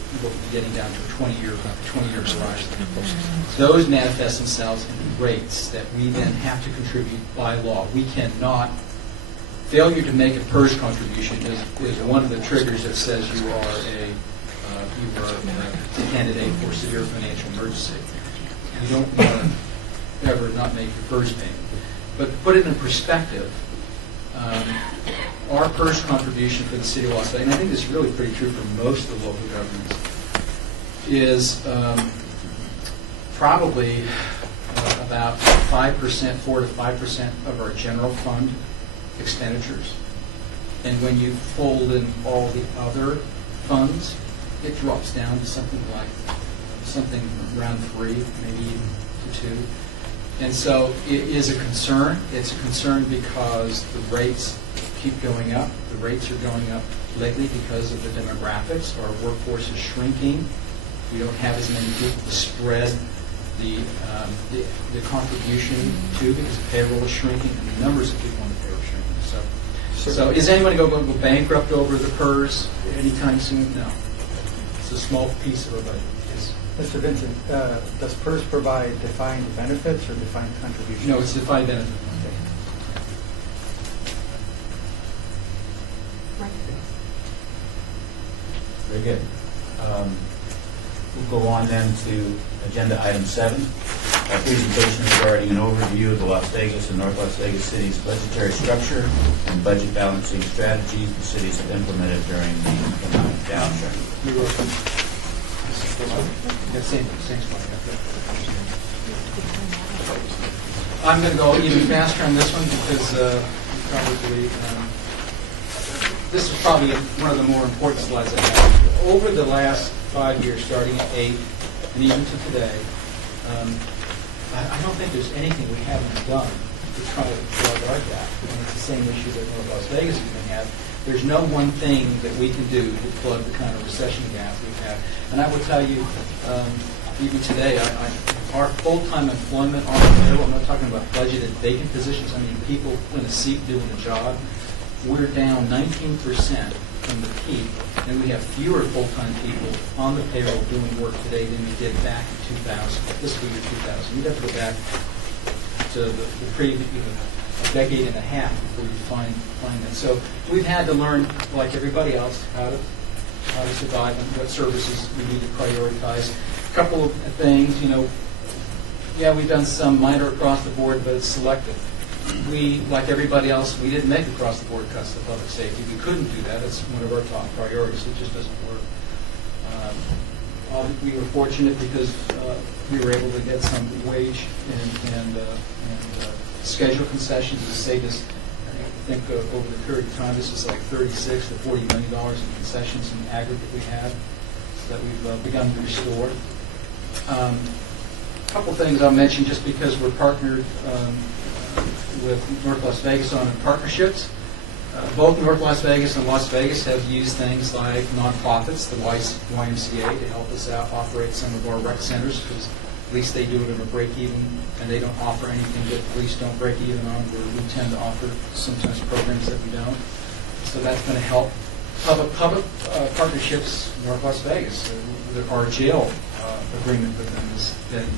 getting down to a 20-year horizon. Those manifest themselves in rates that we then have to contribute by law. We cannot. Failure to make a PERS contribution is one of the triggers that says you are a candidate for severe financial emergency. You don't want to ever not make your PERS payment. But to put it in perspective, our PERS contribution for the city of Las Vegas, and I think this is really pretty true for most of the local governments, is probably about 5%, 4 to 5% of our general fund expenditures. And when you fold in all the other funds, it drops down to something around 3, maybe even to 2. And so it is a concern. It's a concern because the rates keep going up. The rates are going up lately because of the demographics. Our workforce is shrinking. We don't have as many people to spread the contribution to because the payroll is shrinking and the numbers of people on the payroll are shrinking. So is anyone going to go bankrupt over the PERS anytime soon? No. It's a small piece of our budget. Yes. Mr. Vincent, does PERS provide defined benefits or defined contributions? No, it's defined benefit. Very good. We'll go on then to agenda item 7, a presentation regarding an overview of the Las Vegas and North Las Vegas city's budgetary structure and budget balancing strategies the cities have implemented during the economic downturn. You're welcome. I'm going to go even faster on this one because this is probably one of the more important slides I have. Over the last 5 years, starting at 8, and even to today, I don't think there's anything we haven't done to try to plug our gap. And it's the same issue that North Las Vegas is going to have. There's no one thing that we can do to plug the kind of recession gap we've had. And I will tell you, even today, our full-time employment on the payroll, I'm not talking about budgeted vacant positions, I mean people in a seat doing a job, we're down 19% from the peak, and we have fewer full-time people on the payroll doing work today than we did back in 2000, fiscal year 2000. You'd have to go back to the previous, a decade and a half before you find that. So we've had to learn, like everybody else, how to survive and what services we need to prioritize. A couple of things, we've done some minor across the board, but it's selective. We, like everybody else, we didn't make across-the-board cuts to public safety. We couldn't do that. It's one of our top priorities. It just doesn't work. We were fortunate because we were able to get some wage and schedule concessions that saved us, I think, over the period of time. This is like $36 to $40 million in concessions in aggregate we had that we've begun to restore. A couple things I'll mention just because we're partnered with North Las Vegas on partnerships. Both North Las Vegas and Las Vegas have used things like nonprofits, the YMCA, to help us out operate some of our rec centers, because at least they do it in a break-even, and they don't offer anything that police don't break even on, where we tend to offer sometimes programs that we don't. So that's going to help. Public partnerships, North Las Vegas, our jail agreement with them has been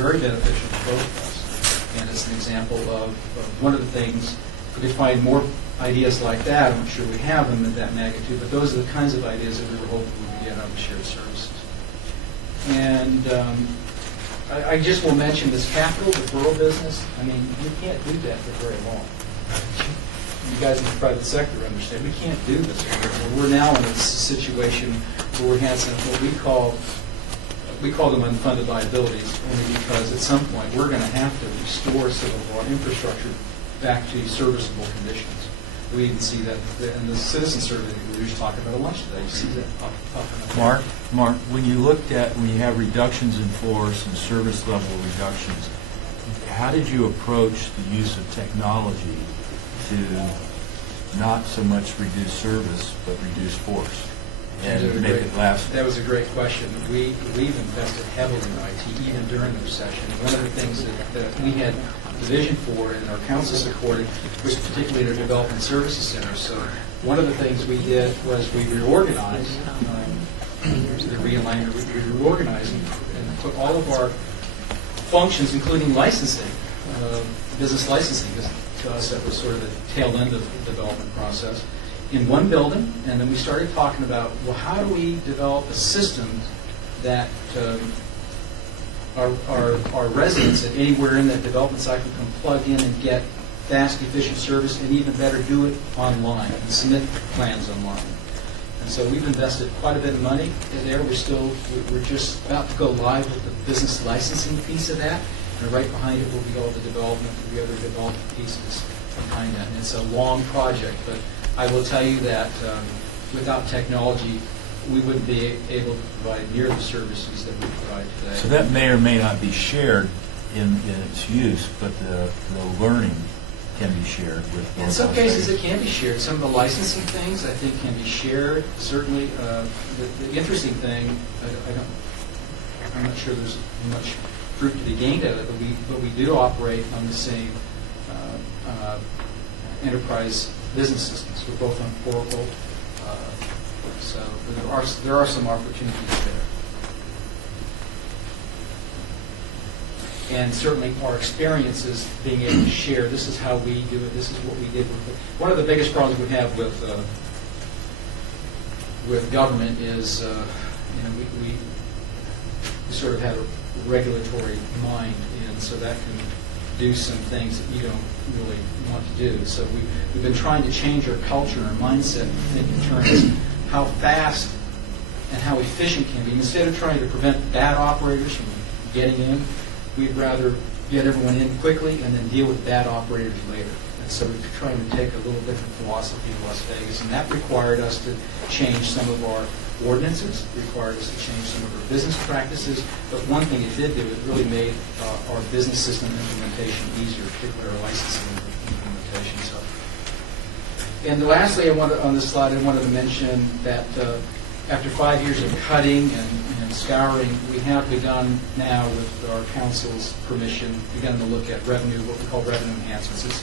very beneficial to both of us. And it's an example of one of the things, if we find more ideas like that, I'm sure we have them at that magnitude, but those are the kinds of ideas that we were hoping we would get out of shared services. And I just will mention this capital deferral business. I mean, you can't do that for very long. You guys in the private sector understand, we can't do this. We're now in a situation where we have some, what we call them unfunded liabilities, only because at some point we're going to have to restore some of our infrastructure back to serviceable conditions. We even see that in the citizen survey that we were just talking about at lunch today. You see that up and up. Mark, when you have reductions in force and service level reductions, how did you approach the use of technology to not so much reduce service, but reduce force and make it last? That was a great question. We've invested heavily in IT, even during the recession. One of the things that we had the vision for and our council supported was particularly the development services center. So one of the things we did was we reorganized, the realignment, we reorganized and put all of our functions, including licensing, business licensing, because to us that was sort of the tail end of the development process, in one building. And then we started talking about, well, how do we develop a system that our residents at anywhere in that development cycle can plug in and get fast, efficient service, and even better, do it online and submit plans online. And so we've invested quite a bit of money there. We're just about to go live with the business licensing piece of that, and right behind it will be all the development, the other development pieces behind that. And it's a long project, but I will tell you that without technology, we wouldn't be able to provide near the services that we provide today. So that may or may not be shared in its use, but the learning can be shared with. In some cases, it can be shared. Some of the licensing things, I think, can be shared. Certainly, the interesting thing, I'm not sure there's much fruit to be gained out of it, but we do operate on the same enterprise business systems. We're both on Oracle, so there are some opportunities there. And certainly our experiences being able to share, this is how we do it, this is what we did with it. One of the biggest problems we have with government is, we sort of have a regulatory mind, and so that can do some things that you don't really want to do. So we've been trying to change our culture and our mindset to think in terms of how fast and how efficient can be. Instead of trying to prevent bad operators from getting in, we'd rather get everyone in quickly and then deal with bad operators later. And so we're trying to take a little different philosophy in Las Vegas, and that required us to change some of our ordinances, required us to change some of our business practices. But one thing it did do, it really made our business system implementation easier, particularly our licensing implementation. So, and lastly, on this slide, I wanted to mention that after 5 years of cutting and scouring, we have begun now, with our council's permission, begun to look at revenue, what we call revenue enhancements.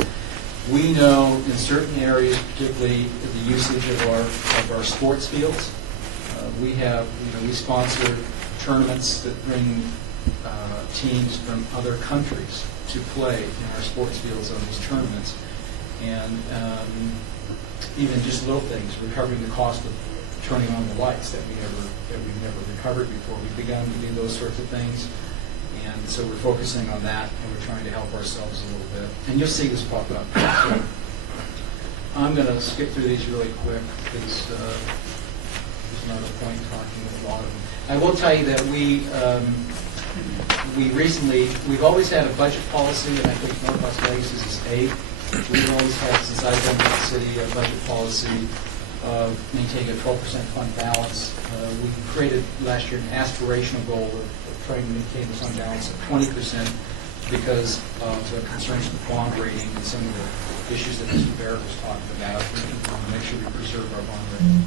We know in certain areas, particularly the usage of our sports fields, we sponsor tournaments that bring teams from other countries to play in our sports fields on these tournaments, and even just little things, recovering the cost of turning on the lights that we've never recovered before. We've begun to do those sorts of things, and so we're focusing on that, and we're trying to help ourselves a little bit. And you'll see this pop up. So I'm going to skip through these really quick because there's not a point talking with a lot of them. I will tell you that we've always had a budget policy, and I think North Las Vegas is a state. We've always had, since I've been in the city, a budget policy of maintaining a 12% fund balance. We created last year an aspirational goal of trying to maintain the fund balance at 20% because of the concerns with bond rating and some of the issues that Mr. Barrett was talking about. We want to make sure we preserve our bond rating.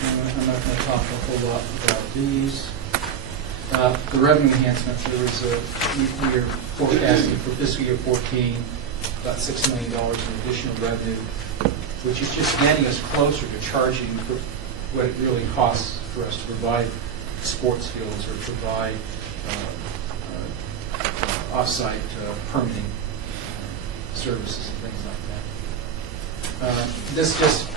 I'm not going to talk a whole lot about these. The revenue enhancements, we are forecasting for fiscal year 14 about $6 million in additional revenue, which is just getting us closer to charging for what it really costs for us to provide sports fields or provide off-site permitting services and things like that. This just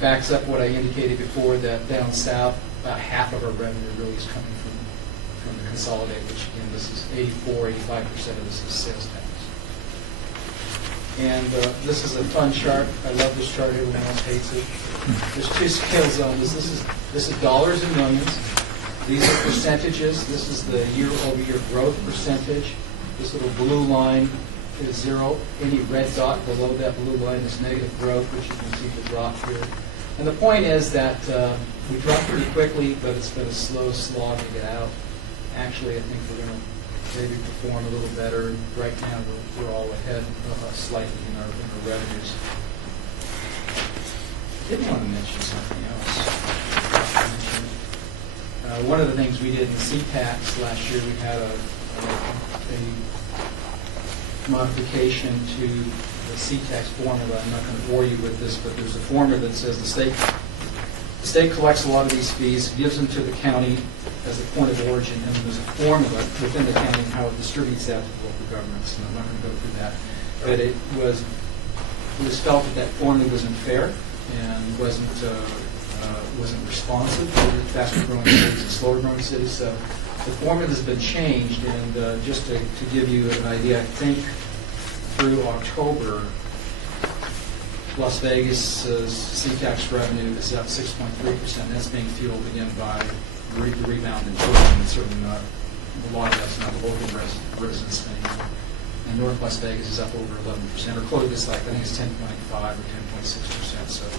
backs up what I indicated before, that down south, about half of our revenue really is coming from the consolidated, which again, this is 85% of this is sales tax. And this is a fun chart. I love this chart. Everyone else hates it. There's two scales on this. This is dollars and millions. These are percentages. This is the year-over-year growth percentage. This little blue line is 0. Any red dot below that blue line is negative growth, which you can see the drop here. And the point is that we dropped pretty quickly, but it's been a slow slog to get out. Actually, I think we're going to maybe perform a little better. Right now, we're all ahead slightly in our revenues. I did want to mention something else. One of the things we did in CTAX last year, we had a modification to the CTAX formula. I'm not going to bore you with this, but there's a formula that says the state collects a lot of these fees, gives them to the county as a point of origin, and then there's a formula within the county how it distributes that to local governments. And I'm not going to go through that. But it was felt that that formula wasn't fair and wasn't responsive to faster growing cities and slower growing cities. So the formula has been changed, and just to give you an idea, I think through October, Las Vegas' CTAX revenue is up 6.3%. That's being fueled again by the rebound in tourism. It's certainly not, a lot of that's not the local residents spending. And North Las Vegas is up over 11%, or close. It's like, I think it's 10.5 or 10.6%.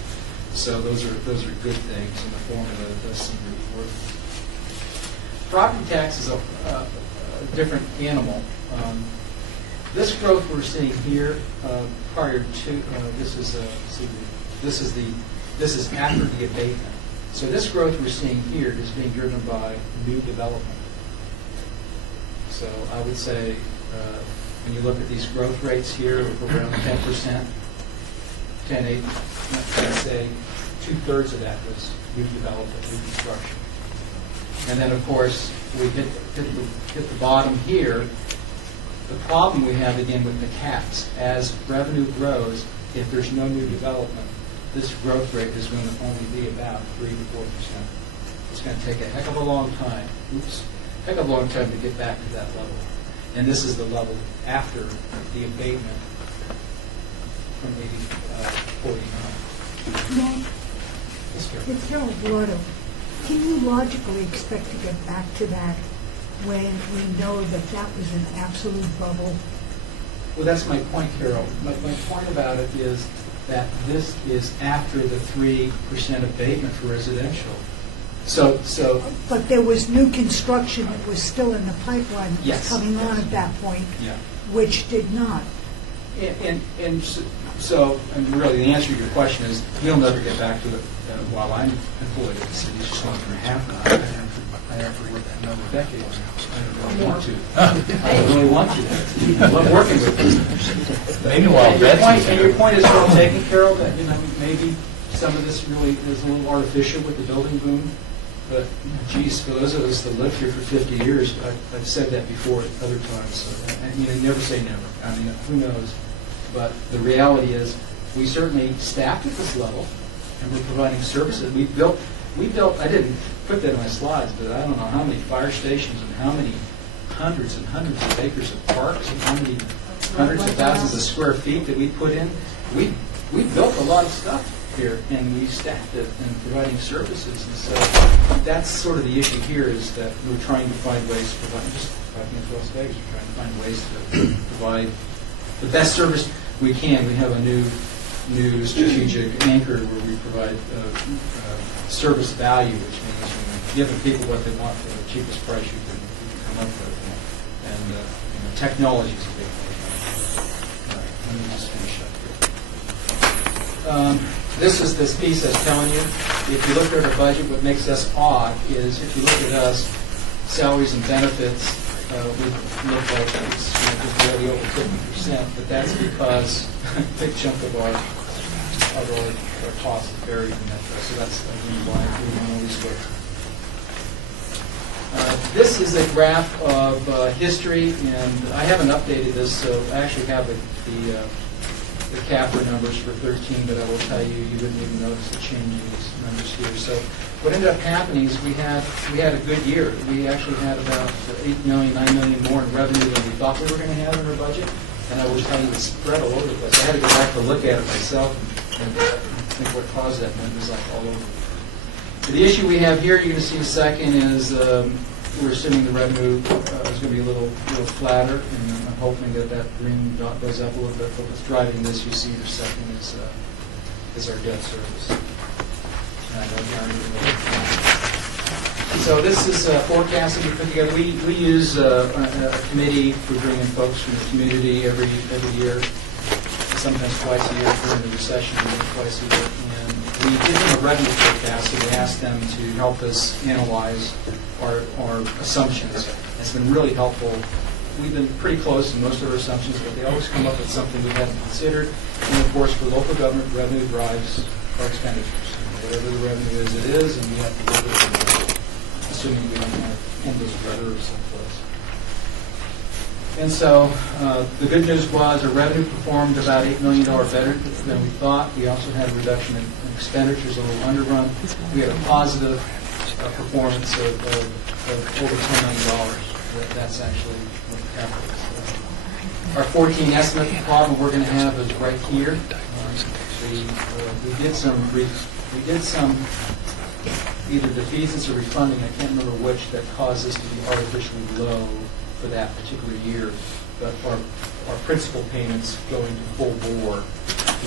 So those are good things, and the formula does seem to be working. Property tax is a different animal. This growth we're seeing here prior to this is after the abatement. So this growth we're seeing here is being driven by new development. So I would say when you look at these growth rates here, we're around 10%, 10.8. I'd say 2/3 of that was new development, new construction. And then, of course, we hit the bottom here. The problem we have, again, with the caps, as revenue grows, if there's no new development, this growth rate is going to only be about 3 to 4%. It's going to take a heck of a long time, to get back to that level. And this is the level after the abatement from 49. With Harold Lotto, can you logically expect to get back to that when we know that that was an absolute bubble? Well, that's my point, Carol. My point about it is that this is after the 3% abatement for residential. But there was new construction that was still in the pipeline that was Yes, coming on yes. at that point, Yeah. which did not. And really, the answer to your question is, you'll never get back to it while I'm employed at the city. It's just not going to happen. I have to work another decade. I don't really want to. I don't really want to. I love working with you. And your point is well taken, Carol, that maybe some of this really is a little artificial with the building boom. But, geez, for those of us that lived here for 50 years, I've said that before at other times. So, never say never. I mean, who knows? But the reality is, we certainly staffed at this level, and we're providing services. We built. I didn't put that in my slides, but I don't know how many fire stations and how many hundreds and hundreds of acres of parks and how many hundreds of thousands of square feet that we put in. We built a lot of stuff here, and we staffed it and providing services. And so that's sort of the issue here, is that we're trying to find ways to provide, just like in Las Vegas, we're trying to find ways to provide the best service we can. We have a new strategic anchor where we provide service value, which means giving people what they want for the cheapest price you can come up with. And technology is a big thing. All right, let me just finish up here. This is this piece I was telling you. If you look at our budget, what makes us odd is if you look at us, salaries and benefits, we look like it's just barely over 50%, but that's because a big chunk of our costs is buried in that. So that's why we always look. This is a graph of history, and I haven't updated this, so I actually have the CAFR numbers for 13, but I will tell you, you wouldn't even notice the change in these numbers here. So what ended up happening is we had a good year. We actually had about 8 million, 9 million more in revenue than we thought we were going to have in our budget. And I will tell you, it's spread all over the place. I had to go back to look at it myself and think what caused that, and it was like all over. So the issue we have here, you're going to see in a second, is we're assuming the revenue is going to be a little flatter, and I'm hoping that green dot goes up a little bit. But what's driving this, you see in a second, is our debt service. So this is a forecast that we put together. We use a committee. We bring in folks from the community every year, sometimes twice a year during the recession, maybe twice a year. And we give them a revenue forecast, so we ask them to help us analyze our assumptions. It's been really helpful. We've been pretty close to most of our assumptions, but they always come up with something we hadn't considered. And of course, for local government, revenue drives our expenditures. Whatever the revenue is, it is, and we have to live with it, assuming we don't have endless weather someplace. And so the good news was our revenue performed about $8 million better than we thought. We also had a reduction in expenditures, a little underrun. We had a positive performance of over $10 million. That's actually what happened. Our 14 estimate problem we're going to have is right here. We did some either defeasance or refunding, I can't remember which, that caused us to be artificially low for that particular year. But our principal payments go into full bore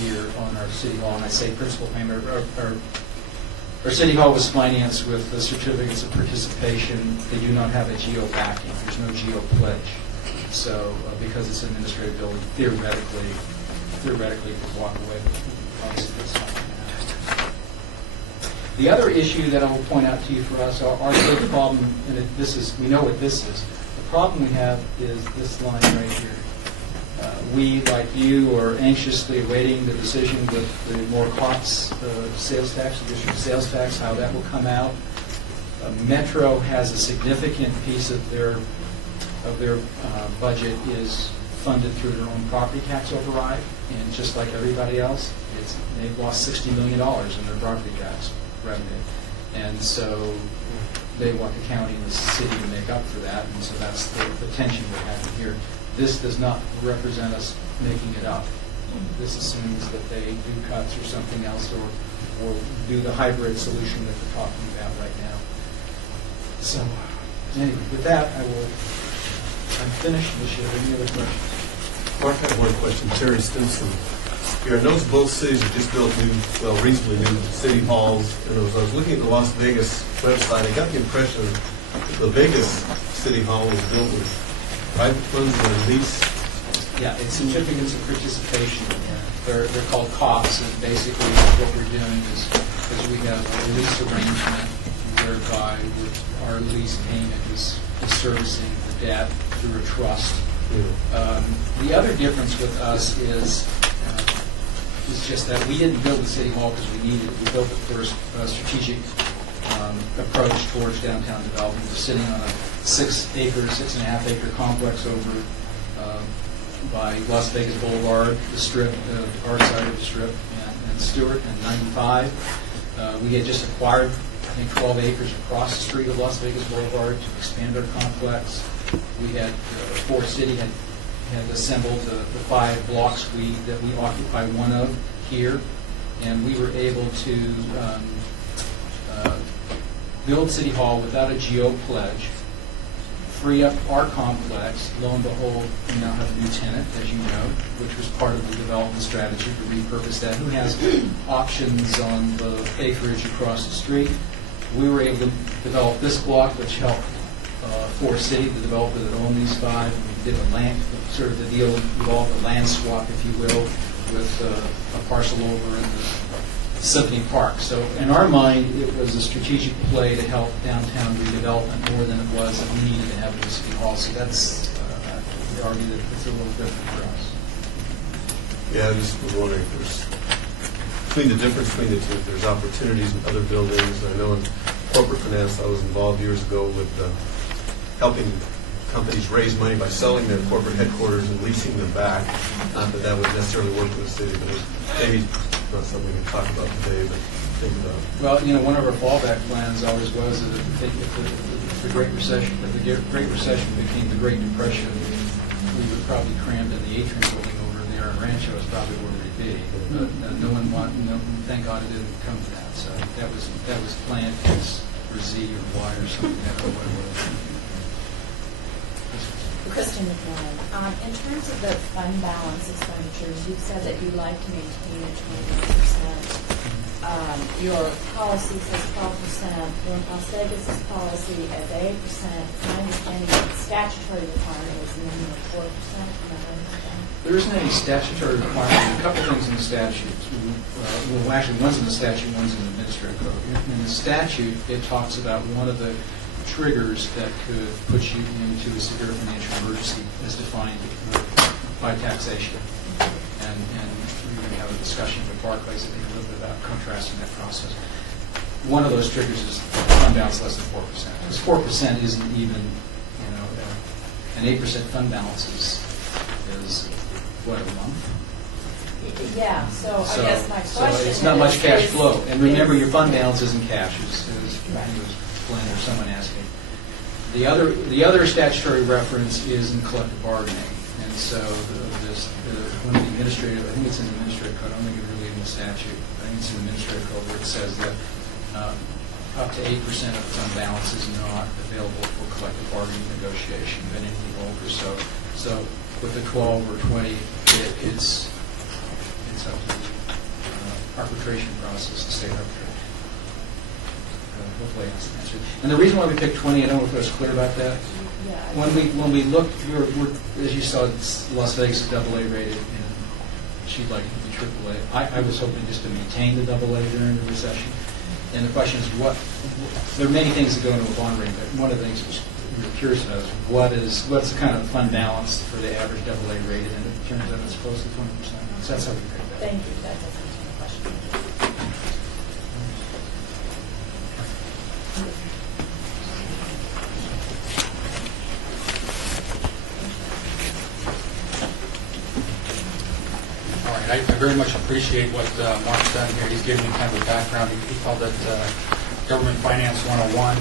here on our City Hall. And I say principal payment, our City Hall was financed with the certificates of participation. They do not have a GO backing. There's no GO pledge. So because it's an administrative building, theoretically, we could walk away with obviously this time. The other issue that I will point out to you for us, our big problem, and we know what this is. The problem we have is this line right here. We, like you, are anxiously awaiting the decision with the more costs sales tax, the district sales tax, how that will come out. Metro has a significant piece of their budget is funded through their own property tax override, and just like everybody else, they've lost $60 million in their property tax revenue, and so they want the county and the city to make up for that, and so that's the tension we're having here. This does not represent us making it up. This assumes that they do cuts or something else, or do the hybrid solution that they're talking about right now. So, anyway, with that, I'm finished. Unless you have any other questions? Mark, I have one question. Terry Stinson. Here, I noticed both cities have just built reasonably new city halls. And as I was looking at the Las Vegas website, I got the impression that the Vegas city hall was built with private funds and a lease. Yeah, it's certificates of participation. They're called COPs, and basically what we're doing is we have a lease arrangement whereby our lease payment is servicing the debt through a trust. Yeah. The other difference with us is just that we didn't build the city hall because we needed it. We built it for a strategic approach towards downtown development. We're sitting on a 6.5 acre complex over by Las Vegas Boulevard, the Strip, our side of the Strip, and Stewart and 95. We had just acquired, I think, 12 acres across the street of Las Vegas Boulevard to expand our complex. We had, Forest City had assembled the 5 blocks that we occupy one of here, and we were able to build City Hall without a GO pledge, free up our complex. Lo and behold, we now have a new tenant, as you know, which was part of the development strategy to repurpose that. Who has options on the acreage across the street? We were able to develop this block, which helped Forest City, the developer that owned these 5. We did sort of the deal involved a land swap, if you will, with a parcel over in the Symphony Park. So in our mind, it was a strategic play to help downtown redevelopment more than it was that we needed to have in the City Hall. So that's, we argue that it's a little different for us. Yeah, I just was wondering if there's, between the difference between the two, if there's opportunities in other buildings. I know in corporate finance, I was involved years ago with helping companies raise money by selling their corporate headquarters and leasing them back. Not that that would necessarily work for the city, but maybe not something we can talk about today, but think about. Well, you know, one of our fallback plans always was that if the Great Recession became the Great Depression, we would probably cram in the atrium building over there in Rancho is probably where we'd be. But thank God it didn't come to that. So that was planned for Z or Y or something. I don't know what it was. Kristen McMillan. In terms of the fund balance expenditures, you've said that you'd like to maintain at 21%. Your policy says 12%. North Las Vegas' policy is 8%. My understanding is the statutory requirement is a minimum of 4%. There isn't any statutory requirement. A couple things in the statute. Well, actually, one's in the statute, one's in the administrative code. In the statute, it talks about one of the triggers that could put you into a severe financial emergency as defined by taxation. And we're going to have a discussion with Barclays, I think, a little bit about contrasting that process. One of those triggers is fund balance less than 4%. Because 4% isn't even, an 8% fund balance is what, a month? Yeah, so I guess my question So it's not much cash is- flow. And remember, your fund balance isn't cash, as Right. Glenn or someone asked me. The other statutory reference is in collective bargaining. And so one of the administrative, I think it's in the administrative code, I don't think it's really in the statute. I think it's in the administrative code where it says that up to 8% of the fund balance is not available for collective bargaining negotiation, but anything over. So with the 12 or 20, it's up to the arbitration process, the state arbitration. Hopefully that's the answer. And the reason why we picked 20, I don't know if I was clear about that. Yeah. When we looked, we're as you saw, Las Vegas is AA rated, and she'd like to be AAA. I was hoping just to maintain the AA during the recession. And the question is, there are many things that go into a bond rating, but one of the things we were curious about is what's the kind of fund balance for the average AA rated, and it turns out it's close to 20%. So that's how we picked that. Thank you. That does answer the question. All right, I very much appreciate what Mark's done here. He's given me kind of a background. He called it Government Finance 101.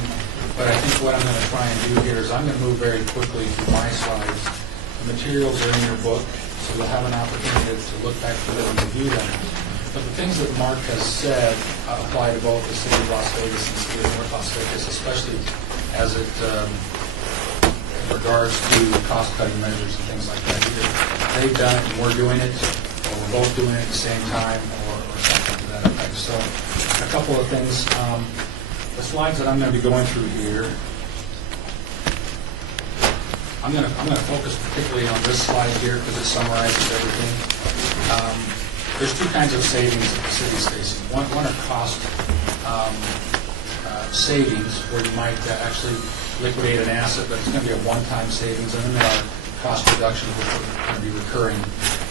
But I think what I'm going to try and do here is I'm going to move very quickly through my slides. The materials are in your book, so you'll have an opportunity to look back through them and review them. But the things that Mark has said apply to both the City of Las Vegas and the City of North Las Vegas, especially as it regards to cost-cutting measures and things like that. Either they've done it and we're doing it, or we're both doing it at the same time, or something to that effect. So a couple of things. The slides that I'm going to be going through here, I'm going to focus particularly on this slide here because it summarizes everything. There's two kinds of savings that the city's facing. One are cost savings, where you might actually liquidate an asset, but it's going to be a one-time savings, and then there are cost reductions, which are going to be recurring.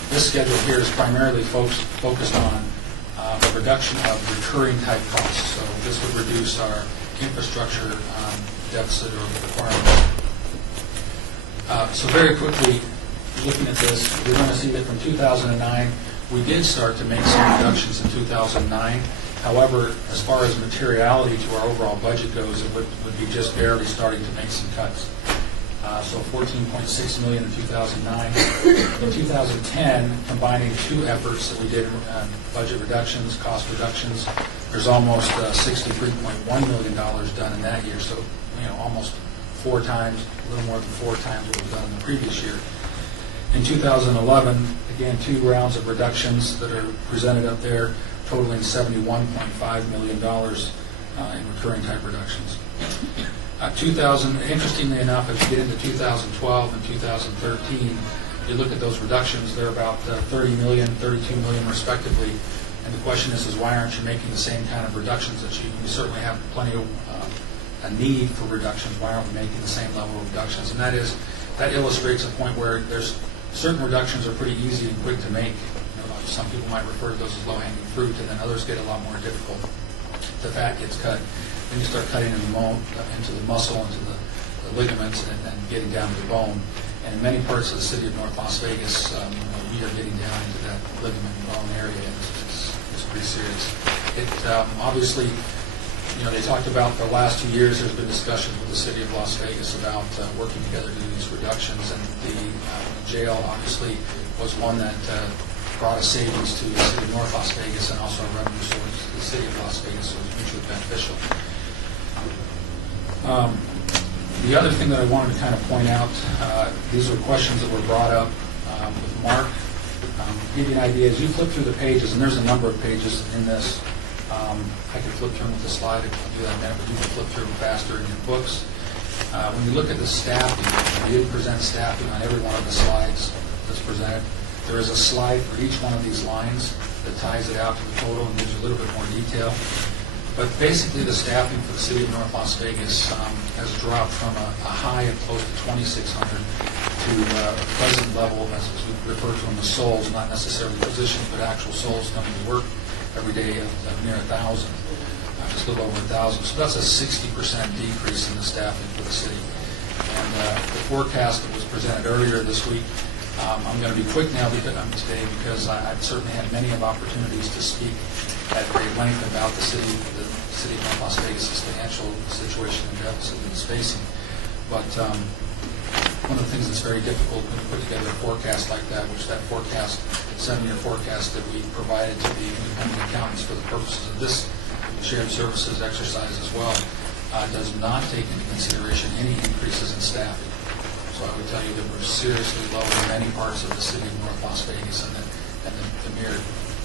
This schedule here is primarily focused on a reduction of recurring type costs. So this would reduce our infrastructure deficit or requirement. So very quickly, looking at this, we're going to see that from 2009, we did start to make some reductions in 2009. However, as far as materiality to our overall budget goes, it would be just barely starting to make some cuts. So $14.6 million in 2009. In 2010, combining two efforts that we did, budget reductions, cost reductions, there's almost $63.1 million done in that year. So, almost 4 times, a little more than 4 times what was done in the previous year. In 2011, again, 2 rounds of reductions that are presented up there, totaling $71.5 million in recurring type reductions. Interestingly enough, as you get into 2012 and 2013, you look at those reductions, they're about 30 million, 32 million respectively. And the question is why aren't you making the same kind of reductions that you certainly have plenty of a need for reductions. Why aren't we making the same level of reductions? And that illustrates a point where there's certain reductions are pretty easy and quick to make. Some people might refer to those as low-hanging fruit, and then others get a lot more difficult. The fat gets cut. Then you start cutting into the muscle, into the ligaments, and getting down to the bone. And in many parts of the city of North Las Vegas, we are getting down into that ligament and bone area, and it's pretty serious. Obviously, they talked about the last 2 years, there's been discussions with the city of Las Vegas about working together to do these reductions, and the jail obviously was one that brought a savings to the city of North Las Vegas and also a revenue source to the city of Las Vegas, so it was mutually beneficial. The other thing that I wanted to kind of point out, these were questions that were brought up with Mark. Give you an idea, as you flip through the pages, and there's a number of pages in this, I can flip through them with the slide, I'll do that in a minute, but you can flip through them faster in your books. When you look at the staffing, we didn't present staffing on every one of the slides that's presented. There is a slide for each one of these lines that ties it out to the total and gives you a little bit more detail. But basically, the staffing for the city of North Las Vegas has dropped from a high of close to 2,600 to a present level, as we refer to them as souls, not necessarily positions, but actual souls coming to work every day of near 1,000, just a little over 1,000. So that's a 60% decrease in the staffing for the city. And the forecast that was presented earlier this week, I'm going to be quick now today because I've certainly had many of opportunities to speak at great length about the city of North Las Vegas' financial situation and deficit that it's facing. But one of the things that's very difficult when you put together a forecast like that, which that forecast, 7-year forecast that we provided to the independent accountants for the purposes of this shared services exercise as well, does not take into consideration any increases in staffing. So I would tell you that we're seriously low in many parts of the city of North Las Vegas, and the mere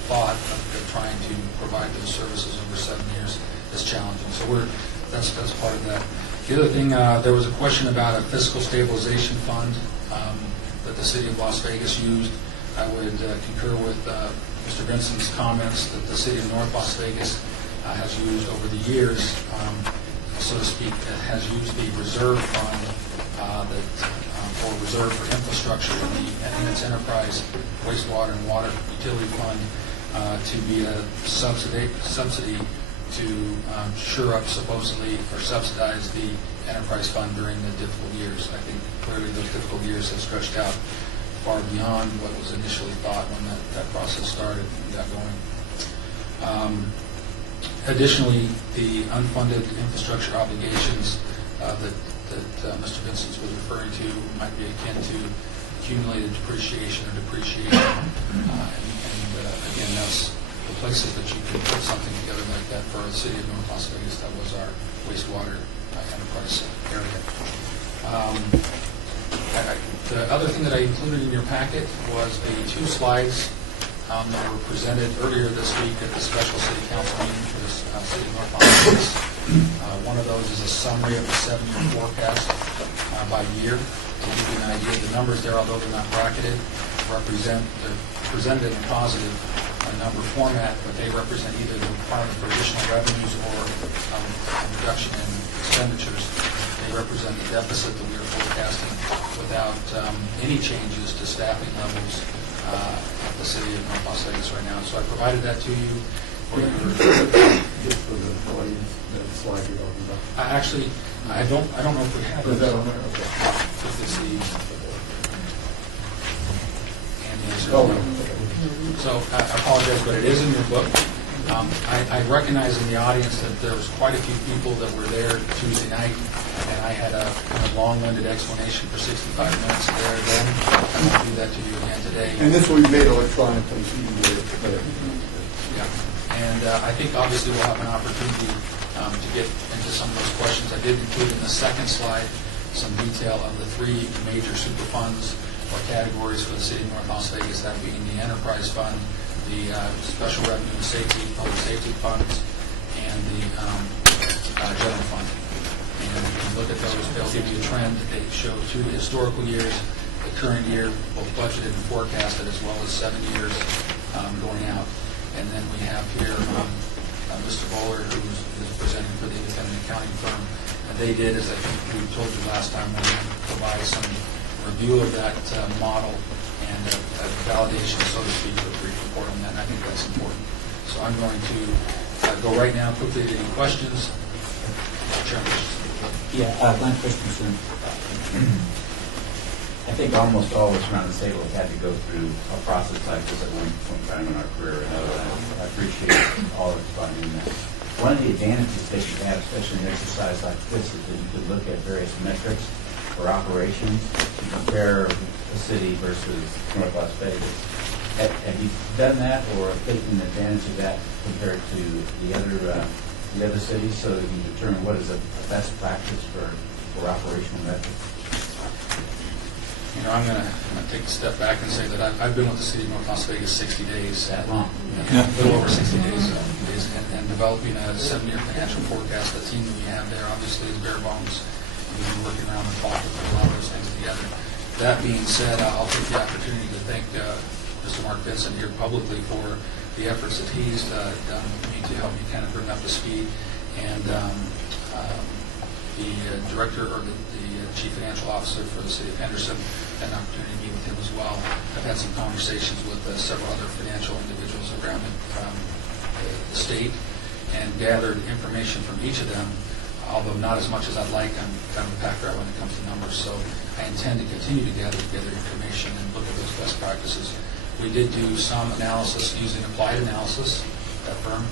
thought of trying to provide those services over 7 years is challenging. So that's part of that. The other thing, there was a question about a fiscal stabilization fund that the city of Las Vegas used. I would concur with Mr. Vincent's comments that the city of North Las Vegas has used over the years, so to speak, has used the reserve fund or reserve for infrastructure in its enterprise wastewater and water utility fund to be a subsidy to shore up supposedly or subsidize the enterprise fund during the difficult years. I think clearly those difficult years have stretched out far beyond what was initially thought when that process started and got going. Additionally, the unfunded infrastructure obligations that Mr. Vincent was referring to might be akin to accumulated depreciation or depreciation. Again, that's the places that you can put something together like that for the city of North Las Vegas. That was our wastewater enterprise area. The other thing that I included in your packet was the 2 slides that were presented earlier this week at the special city council meeting for the city of North Las Vegas. One of those is a summary of the 7-year forecast by year. To give you an idea, the numbers there, although they're not bracketed, they're presented in a positive number format, but they represent either the requirement for additional revenues or a reduction in expenditures. They represent the deficit that we are forecasting without any changes to staffing levels at the city of North Las Vegas right now. So I provided that to you for your Just for the audience, that slide you're talking about. Actually, I don't know if we have it. Is that on there? Okay. If it's the Oh, So I apologize, but it is in your book. I recognize in the audience that there was quite a few people that were there Tuesday night, and I had a kind of long-winded explanation for 65 minutes there then. I won't do that to you again today. And this will be made electronically, so you can get it. Yeah. And I think obviously we'll have an opportunity to get into some of those questions. I did include in the second slide some detail of the 3 major super funds or categories for the city of North Las Vegas, that being the enterprise fund, the special revenue and safety, public safety funds, and the general fund. And you can look at those, they'll give you a trend. They show 2 historical years, the current year, both budgeted and forecasted, as well as 7 years going out. And then we have here Mr. Bowler, who is presenting for the independent accounting firm. And they did, as I think we told you last time, we provide some review of that model and a validation, so to speak, of a brief report on that. And I think that's important. So I'm going to go right now quickly to any questions. Chairman. Yeah, Glenn Christensen. I think almost all of us around the table have had to go through a process like this at one time in our career or another. And I appreciate all of us doing that. One of the advantages that you have, especially in an exercise like this, is that you could look at various metrics for operations to compare the city versus North Las Vegas. Have you done that or taken advantage of that compared to the other cities, so that you determine what is a best practice for or operational metrics? You know, I'm going to take a step back and say that I've been with the city of North Las Vegas 60 days. That long? A little over 60 days. And developing a 7-year financial forecast. The team that we have there obviously is bare bones. We've been working around the clock to put a lot of those things together. That being said, I'll take the opportunity to thank Mr. Mark Vincent here publicly for the efforts that he's done with me to help me kind of bring up to speed. And the director or the chief financial officer for the city of Henderson had an opportunity to meet with him as well. I've had some conversations with several other financial individuals around the state and gathered information from each of them, although not as much as I'd like. I'm kind of a pack rat when it comes to numbers, so I intend to continue to gather together information and look at those best practices. We did do some analysis using applied analysis, that firm,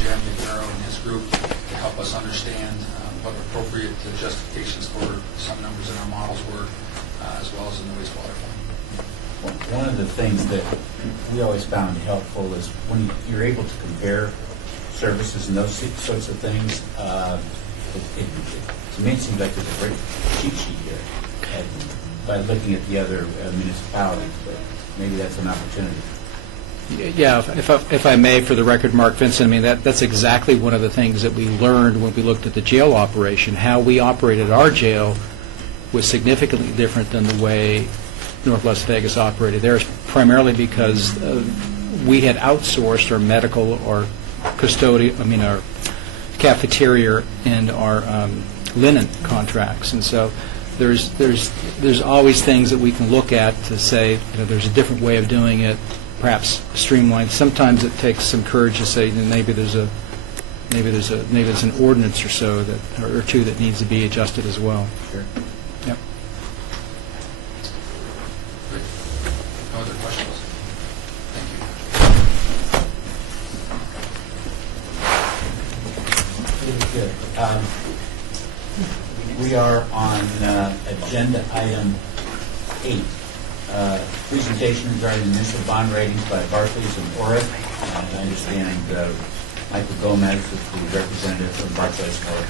Jeremy Aguero and his group, to help us understand what appropriate justifications for some numbers in our models were, as well as in the wastewater fund. One of the things that we always found helpful is when you're able to compare services and those sorts of things, to me it seems like there's a great cheat sheet here by looking at the other municipalities, but maybe that's an opportunity. Yeah, if I may, for the record, Mark Vincent, I mean, that's exactly one of the things that we learned when we looked at the jail operation. How we operated our jail was significantly different than the way North Las Vegas operated theirs, primarily because we had outsourced our medical, our our cafeteria and our linen contracts. And so there's always things that we can look at to say, there's a different way of doing it, perhaps streamlined. Sometimes it takes some courage to say maybe there's an ordinance or so or two that needs to be adjusted as well. Sure. Yep. Great. No other questions? Thank you. Good. We are on agenda item 8. Presentation regarding municipal bond ratings by Barclays and ORIC. I understand Michael Gomez is the representative from Barclays and ORIC.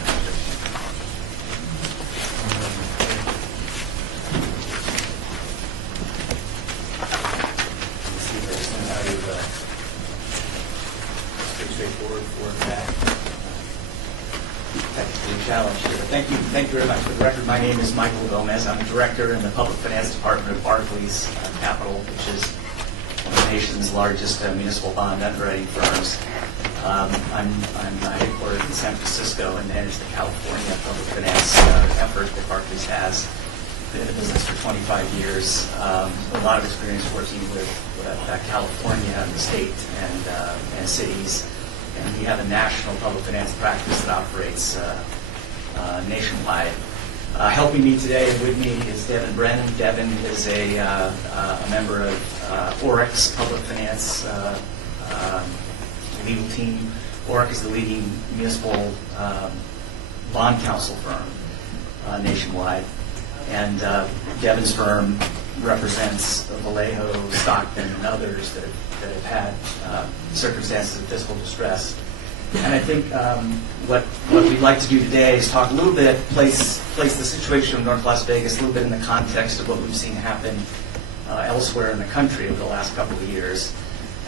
Pretty straightforward for that. Technically challenged here. Thank you very much. For the record, my name is Michael Gomez. I'm a director in the Public Finance Department of Barclays Capital, which is one of the nation's largest municipal bond underwriting firms. I'm headquartered in San Francisco and manage the California public finance effort that Barclays has. Been in the business for 25 years. A lot of experience working with California and the state and cities. And we have a national public finance practice that operates nationwide. Helping me today and with me is Devin Brennan. Devin is a member of ORIC's public finance legal team. ORIC is the leading municipal bond counsel firm nationwide. And Devin's firm represents Vallejo, Stockton, and others that have had circumstances of fiscal distress. And I think what we'd like to do today is talk a little bit, place the situation of North Las Vegas a little bit in the context of what we've seen happen elsewhere in the country over the last couple of years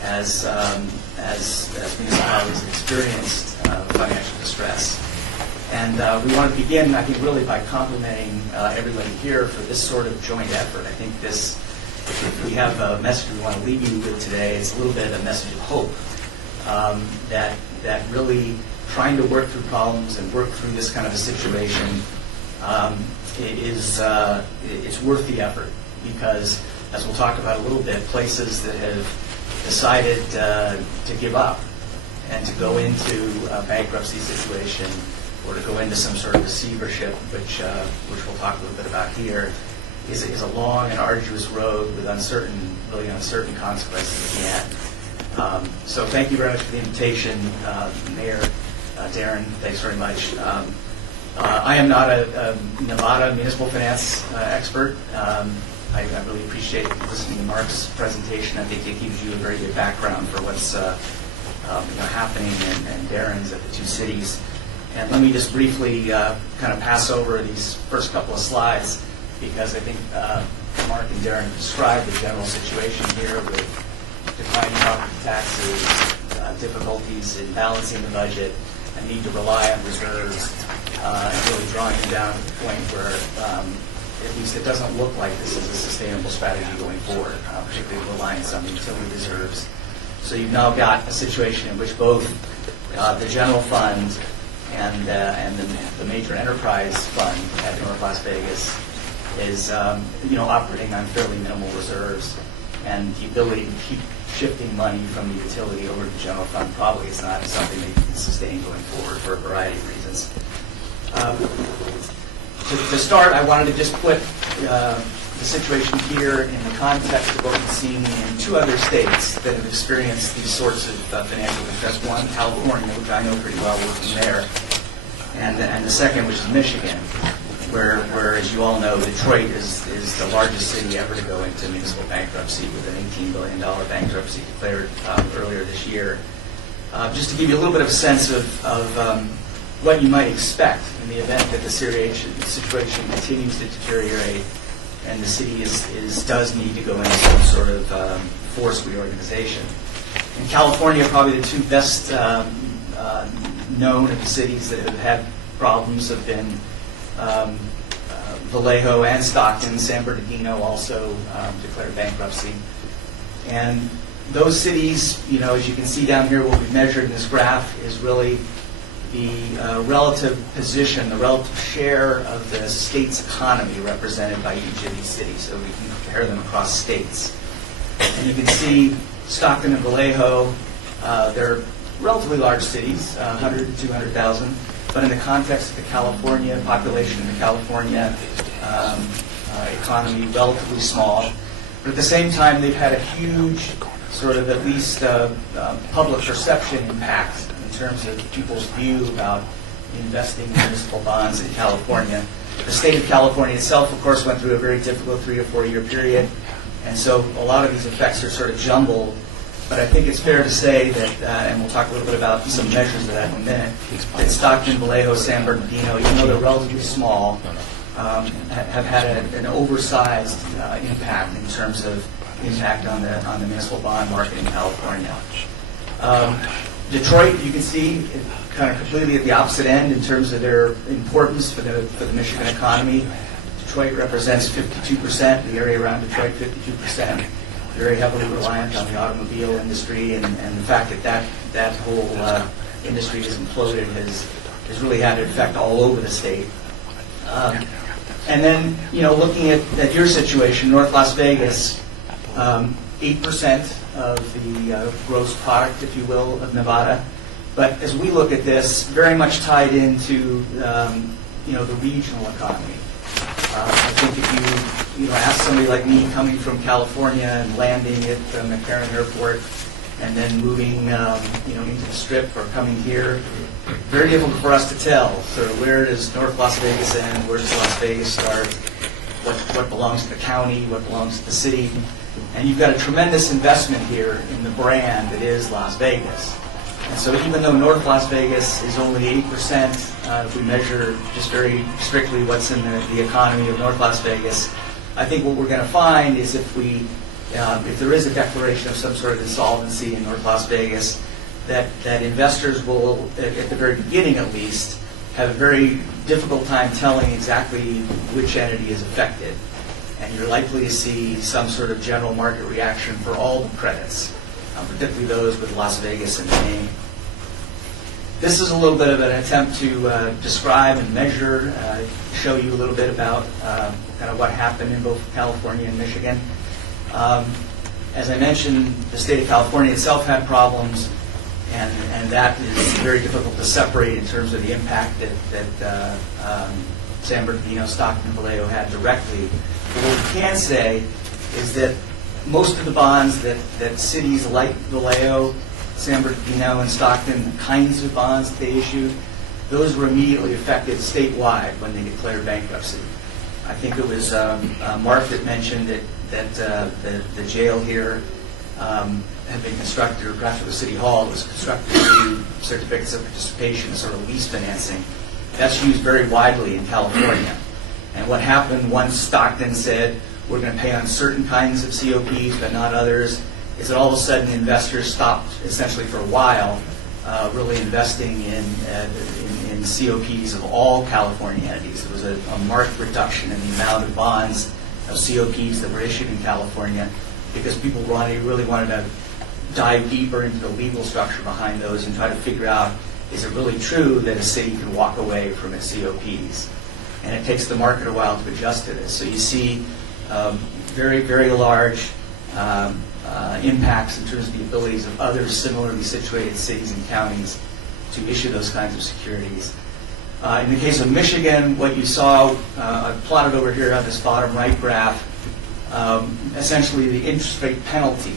as municipalities have experienced financial distress. And we want to begin, I think, really by complimenting everybody here for this sort of joint effort. I think if we have a message we want to leave you with today, it's a little bit of a message of hope, that really trying to work through problems and work through this kind of a situation it's worth the effort, because, as we'll talk about a little bit, places that have decided to give up and to go into a bankruptcy situation or to go into some sort of receivership, which we'll talk a little bit about here, is a long and arduous road with really uncertain consequences at the end. So thank you very much for the invitation, Mayor Darren. Thanks very much. I am not a Nevada municipal finance expert. I really appreciate listening to Mark's presentation. I think it gives you a very good background for what's happening and Darren's at the two cities. And let me just briefly kind of pass over these first couple of slides, because I think Mark and Darren described the general situation here with declining property taxes, difficulties in balancing the budget, a need to rely on reserves, and really drawing them down to the point where at least it doesn't look like this is a sustainable strategy going forward, particularly reliance on the utility reserves. So you've now got a situation in which both the general fund and the major enterprise fund at North Las Vegas is operating on fairly minimal reserves, and the ability to keep shifting money from the utility over to the general fund probably is not something they can sustain going forward for a variety of reasons. To start, I wanted to just put the situation here in the context of what we've seen in two other states that have experienced these sorts of financial distress. One, California, which I know pretty well working there, and the second, which is Michigan, where as you all know, Detroit is the largest city ever to go into municipal bankruptcy, with an $18 billion bankruptcy declared earlier this year. Just to give you a little bit of a sense of what you might expect in the event that the situation continues to deteriorate and the city does need to go into some sort of forced reorganization. In California, probably the two best known of the cities that have had problems have been Vallejo and Stockton. San Bernardino also declared bankruptcy. And those cities, as you can see down here, what we've measured in this graph is really the relative position, the relative share of the state's economy represented by each of these cities, so we can compare them across states. And you can see Stockton and Vallejo, they're relatively large cities, 100 to 200,000, but in the context of the California population, the California economy, relatively small. But at the same time, they've had a huge sort of at least public perception impact in terms of people's view about investing in municipal bonds in California. The state of California itself, of course, went through a very difficult 3 or 4 year period, and so a lot of these effects are sort of jumbled. But I think it's fair to say that, and we'll talk a little bit about some measures of that in a minute, that Stockton, Vallejo, San Bernardino, even though they're relatively small, have had an oversized impact in terms of impact on the municipal bond market in California. Detroit, you can see, kind of completely at the opposite end in terms of their importance for the Michigan economy. Detroit represents 52%, the area around Detroit, 52%. Very heavily reliant on the automobile industry, and the fact that whole industry has imploded has really had an effect all over the state. And then, looking at your situation, North Las Vegas, 8% of the gross product, if you will, of Nevada. But as we look at this, very much tied into the regional economy. I think if you ask somebody like me coming from California and landing at McCarran Airport and then moving into the Strip or coming here, very difficult for us to tell. So where does North Las Vegas end? Where does Las Vegas start? What belongs to the county? What belongs to the city? And you've got a tremendous investment here in the brand that is Las Vegas. And so even though North Las Vegas is only 8%, if we measure just very strictly what's in the economy of North Las Vegas, I think what we're going to find is if there is a declaration of some sort of insolvency in North Las Vegas, that investors will, at the very beginning at least, have a very difficult time telling exactly which entity is affected. And you're likely to see some sort of general market reaction for all the credits, particularly those with Las Vegas in the name. This is a little bit of an attempt to describe and measure, show you a little bit about kind of what happened in both California and Michigan. As I mentioned, the state of California itself had problems, and that is very difficult to separate in terms of the impact that San Bernardino, Stockton, and Vallejo had directly. But what we can say is that most of the bonds that cities like Vallejo, San Bernardino, and Stockton, the kinds of bonds that they issued, those were immediately affected statewide when they declared bankruptcy. I think it was Mark that mentioned that the jail here had been constructed, or Grafton City Hall was constructed through certificates of participation, sort of lease financing. That's used very widely in California. And what happened once Stockton said, we're going to pay on certain kinds of COPs, but not others, is that all of a sudden investors stopped, essentially for a while, really investing in COPs of all California entities. There was a marked reduction in the amount of bonds of COPs that were issued in California because people really wanted to dive deeper into the legal structure behind those and try to figure out, is it really true that a city can walk away from its COPs? And it takes the market a while to adjust to this. So you see very, very large impacts in terms of the abilities of other similarly situated cities and counties to issue those kinds of securities. In the case of Michigan, what you saw, I've plotted over here on this bottom right graph, essentially the interest rate penalty.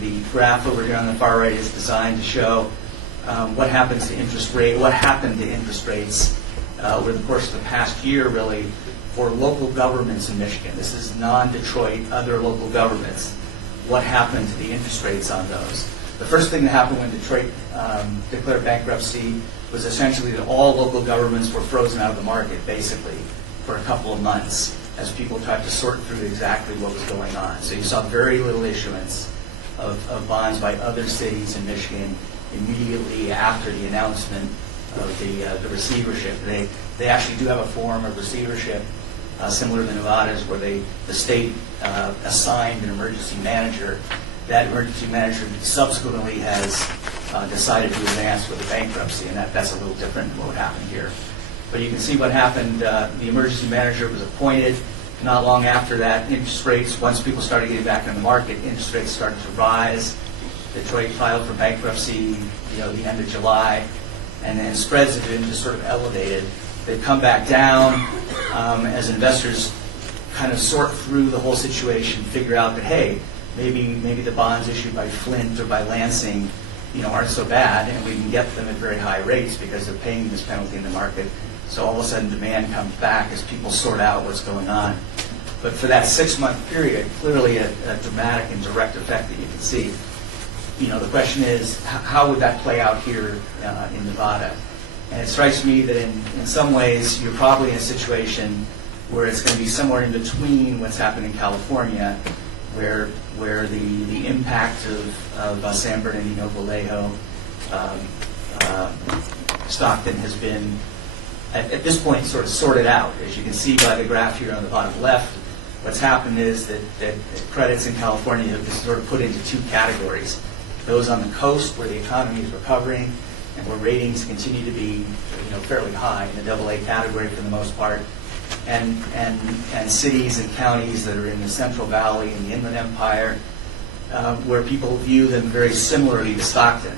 The graph over here on the far right is designed to show what happens to interest rate, what happened to interest rates over the course of the past year, really, for local governments in Michigan. This is non-Detroit, other local governments. What happened to the interest rates on those? The first thing that happened when Detroit declared bankruptcy was essentially that all local governments were frozen out of the market, basically, for a couple of months as people tried to sort through exactly what was going on. So you saw very little issuance of bonds by other cities in Michigan immediately after the announcement of the receivership. They actually do have a form of receivership similar to Nevada's, where the state assigned an emergency manager. That emergency manager subsequently has decided to advance with a bankruptcy, and that's a little different than what happened here. But you can see what happened. The emergency manager was appointed. Not long after that, interest rates, once people started getting back in the market, interest rates started to rise. Detroit filed for bankruptcy, the end of July, and then spreads have been just sort of elevated. They've come back down as investors kind of sort through the whole situation, figure out that, hey, maybe the bonds issued by Flint or by Lansing, aren't so bad, and we can get them at very high rates because they're paying this penalty in the market. So all of a sudden, demand comes back as people sort out what's going on. But for that 6-month period, clearly a dramatic and direct effect that you can see. The question is, how would that play out here in Nevada? And it strikes me that in some ways, you're probably in a situation where it's going to be somewhere in between what's happened in California, where the impact of San Bernardino, Vallejo, Stockton has been, at this point, sort of sorted out. As you can see by the graph here on the bottom left, what's happened is that credits in California have been sort of put into two categories. Those on the coast, where the economy is recovering and where ratings continue to be fairly high in the AA category for the most part, and cities and counties that are in the Central Valley and the Inland Empire, where people view them very similarly to Stockton.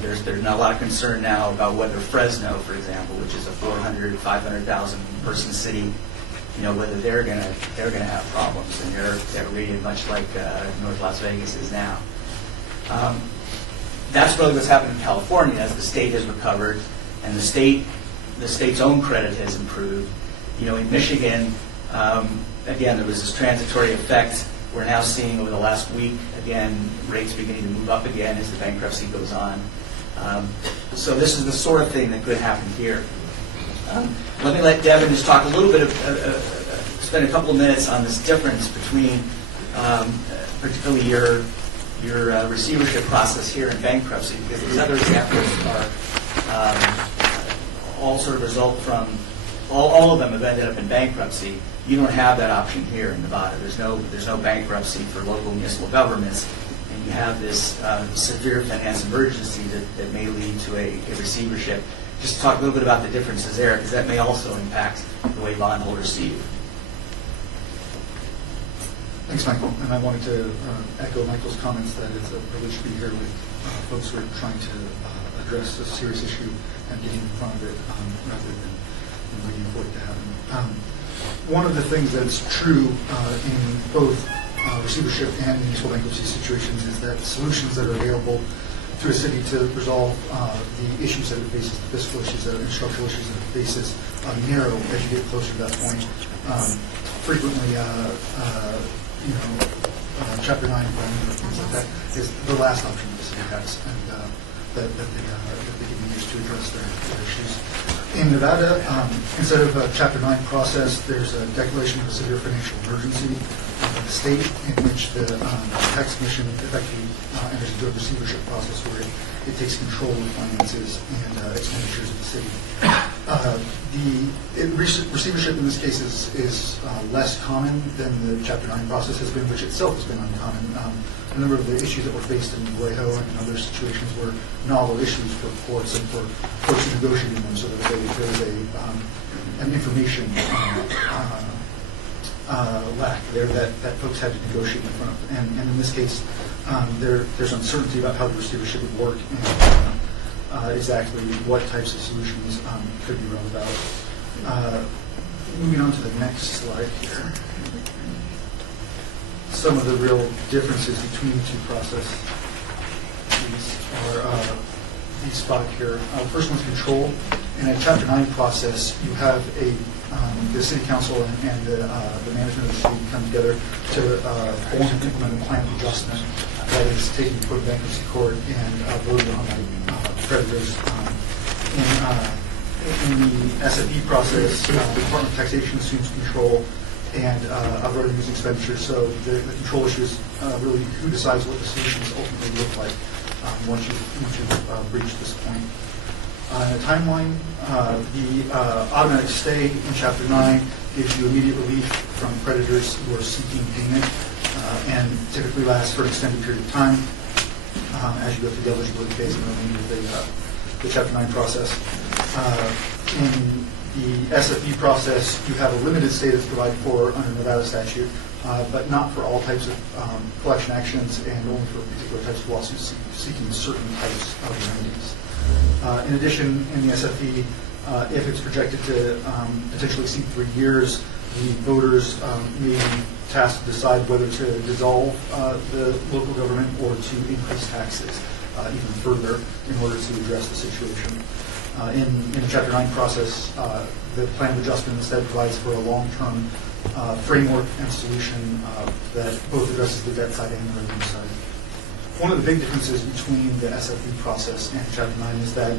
There's not a lot of concern now about whether Fresno, for example, which is a 400,000, 500,000 person city, whether they're going to have problems, and they're rated much like North Las Vegas is now. That's really what's happened in California as the state has recovered and the state's own credit has improved. In Michigan, again, there was this transitory effect. We're now seeing over the last week, again, rates beginning to move up again as the bankruptcy goes on. So this is the sort of thing that could happen here. Let me let Devin just talk a little bit, spend a couple of minutes on this difference between particularly your receivership process here in bankruptcy, because these other examples are all sort of result from, all of them have ended up in bankruptcy. You don't have that option here in Nevada. There's no bankruptcy for local municipal governments, and you have this severe finance emergency that may lead to a receivership. Just talk a little bit about the differences there, because that may also impact the way bondholders see you. Thanks, Michael. And I wanted to echo Michael's comments that it's a privilege to be here with folks who are trying to address a serious issue and getting in front of it rather than waiting for it to happen. One of the things that's true in both receivership and municipal bankruptcy situations is that solutions that are available to a city to resolve the issues that it faces, the fiscal issues and structural issues that it faces, narrow as you get closer to that point. Frequently, Chapter 9 employment, things like that, is the last option the city has, and that they can use to address their issues. In Nevada, instead of a Chapter 9 process, there's a declaration of a severe financial emergency of the state in which the tax commission effectively enters into a receivership process where it takes control of finances and expenditures of the city. Receivership in this case is less common than the Chapter 9 process has been, which itself has been uncommon. A number of the issues that were faced in Vallejo and in other situations were novel issues for courts and for courts negotiating them, so that there was an information lack there that folks had to negotiate in front of. And in this case, there's uncertainty about how the receivership would work and exactly what types of solutions could be run about. Moving on to the next slide here. Some of the real differences between the two processes are these spot here. First one's control. In a Chapter 9 process, you have the city council and the management of the city come together to form and implement a plan of adjustment that is taken before the bankruptcy court and voted on by creditors. In the SFE process, the Department of Taxation assumes control and of revenues and expenditures. So the control issue is really who decides what the solutions ultimately look like once you've reached this point. In a timeline, the automatic stay in Chapter 9 gives you immediate relief from creditors who are seeking payment and typically lasts for an extended period of time as you go through the eligibility phase and the remainder of the Chapter 9 process. In the SFE process, you have a limited stay that's provided for under Nevada statute, but not for all types of collection actions and only for particular types of lawsuits seeking certain types of remedies. In addition, in the SFE, if it's projected to potentially exceed 3 years, the voters may be tasked to decide whether to dissolve the local government or to increase taxes even further in order to address the situation. In the Chapter 9 process, the plan of adjustment instead provides for a long-term framework and solution that both addresses the debt side and the revenue side. One of the big differences between the SFE process and Chapter 9 is that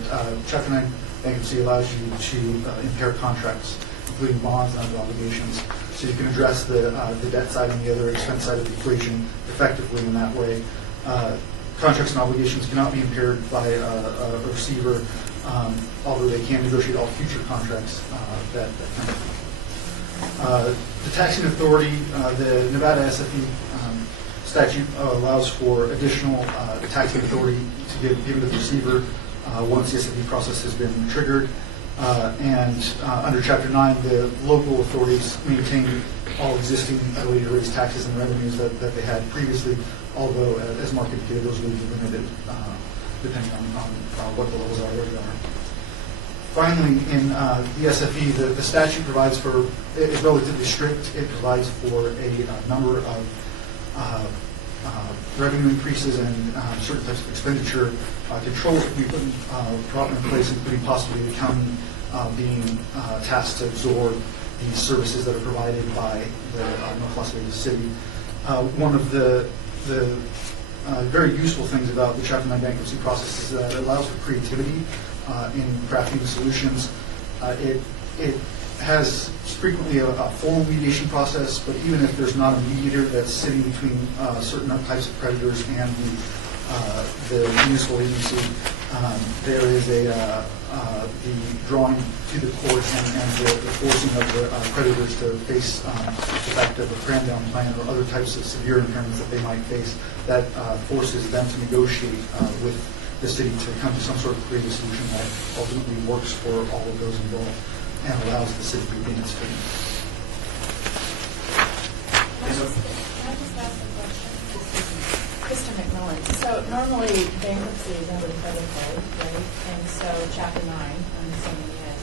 Chapter 9 bankruptcy allows you to impair contracts, including bonds and other obligations, so you can address the debt side and the other expense side of the equation effectively in that way. Contracts and obligations cannot be impaired by a receiver, although they can negotiate all future contracts that come. The taxing authority, the Nevada SFE statute allows for additional taxing authority to be given to the receiver once the SFE process has been triggered. And under Chapter 9, the local authorities maintain all existing ability to raise taxes and revenues that they had previously, although, as Mark indicated, those will be limited depending on what the levels are where they are. Finally, in the SFE, the statute provides for, it's relatively strict. It provides for a number of revenue increases and certain types of expenditure controls to be brought in place, including possibly the county being tasked to absorb the services that are provided by the North Las Vegas City. One of the very useful things about the Chapter 9 bankruptcy process is that it allows for creativity in crafting solutions. It has frequently a formal mediation process, but even if there's not a mediator that's sitting between certain types of creditors and the municipal agency, there is the drawing to the court and the forcing of the creditors to face the fact of a cram-down plan or other types of severe impairments that they might face that forces them to negotiate with the city to come to some sort of creative solution that ultimately works for all of those involved and allows the city to regain its freedom. Can I just ask a question? Mr. McMillan, so normally bankruptcy is under the federal code, right? And so Chapter 9, I'm assuming is.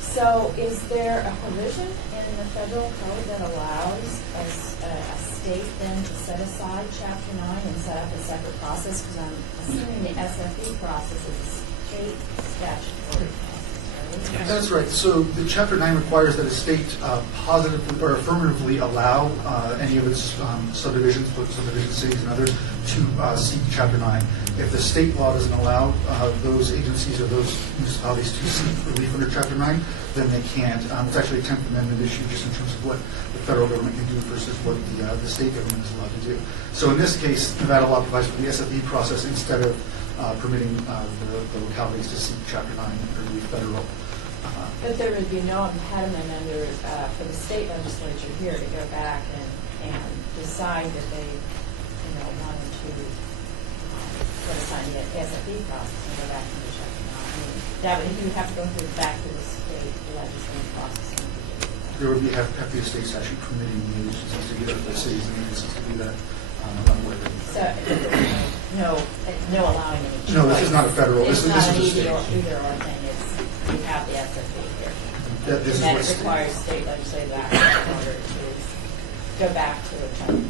So is there a provision in the federal code that allows a state then to set aside Chapter 9 and set up a separate process? Because I'm assuming the SFE process is a state statutory process, right? That's right. So the Chapter 9 requires that a state positively or affirmatively allow any of its subdivisions, subdivision cities and others, to seek Chapter 9. If the state law doesn't allow those agencies or those municipalities to seek relief under Chapter 9, then they can't. It's actually a 10th Amendment issue just in terms of what the federal government can do versus what the state government is allowed to do. So in this case, Nevada law provides for the SFE process instead of permitting the localities to seek Chapter 9 relief federal. But there would be no impediment under, for the state legislature here to go back and decide that they, wanted to put aside the SFE process and go back to the Chapter 9. I mean, that would, you would have to go through back to the state legislative process. There would have to be a state statute permitting the agencies to do that, the cities and agencies to do that. So, no allowing any. No, this is not a federal. It's this not an is a either state. or thing. It's, you have the SFE here. That this is And what that it requires state legislative action in order to go back to a Chapter 9.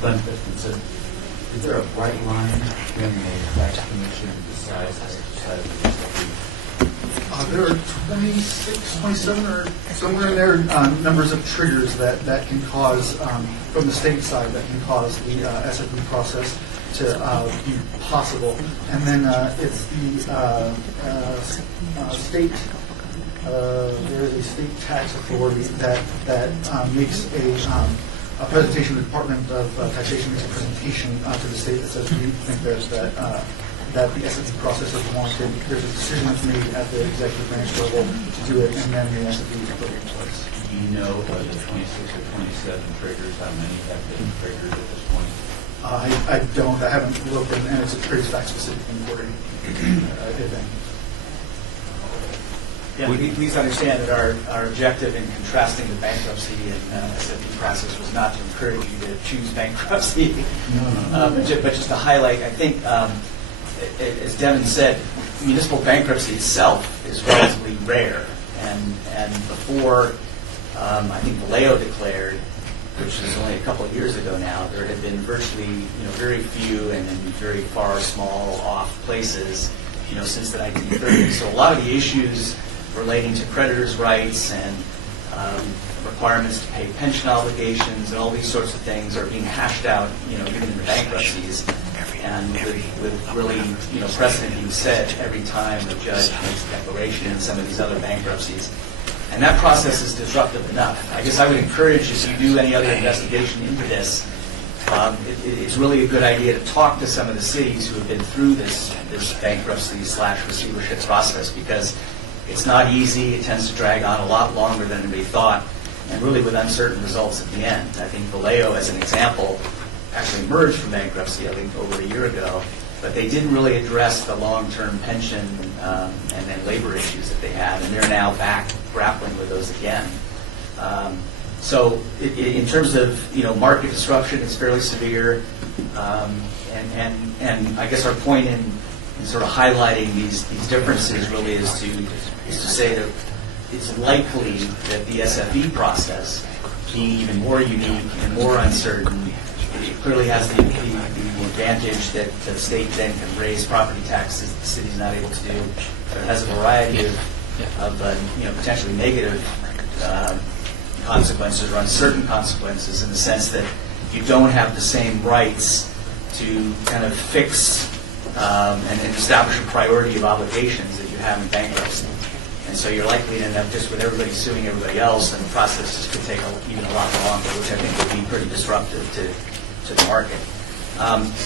Glenn Christensen, is there a bright line when the tax commission decides to exercise the SFE? There are 26, 27, or somewhere in there, numbers of triggers that can cause, from the state side, that can cause the SFE process to be possible. And then it's the state, there is a state tax authority that makes a presentation. The Department of Taxation makes a presentation to the state that says we think that the SFE process is warranted. There's a decision that's made at the executive branch level to do it, and then the SFE is put in place. Do you know of the 26 or 27 triggers, how many have been triggered at this point? I don't. I haven't looked, and it's a pretty fact-specific inquiry. Yeah, please understand that our objective in contrasting the bankruptcy and SFE process was not to encourage you to choose bankruptcy, but just to highlight, I think, as Devin said, municipal bankruptcy itself is relatively rare. And before, I think Vallejo declared, which is only a couple of years ago now, there had been virtually, very few and in very far, small off places, since the 1930s. So a lot of the issues relating to creditors' rights and requirements to pay pension obligations and all these sorts of things are being hashed out, even in the bankruptcies. And with really, precedent being set every time the judge makes a declaration in some of these other bankruptcies. And that process is disruptive enough. I guess I would encourage, if you do any other investigation into this, it's really a good idea to talk to some of the cities who have been through this bankruptcy/receivership process, because it's not easy. It tends to drag on a lot longer than anybody thought, and really with uncertain results at the end. I think Vallejo, as an example, actually emerged from bankruptcy, I think, over a year ago, but they didn't really address the long-term pension and then labor issues that they had, and they're now back grappling with those again. So in terms of market disruption, it's fairly severe, and I guess our point in sort of highlighting these differences really is to say that it's likely that the SFE process, being even more unique and more uncertain, it clearly has the advantage that the state then can raise property taxes that the city's not able to do. But it has a variety of potentially negative consequences or uncertain consequences, in the sense that you don't have the same rights to kind of fix and establish a priority of obligations that you have in bankruptcy. And so you're likely to end up just with everybody suing everybody else, and the process just could take even a lot longer, which I think would be pretty disruptive to the market.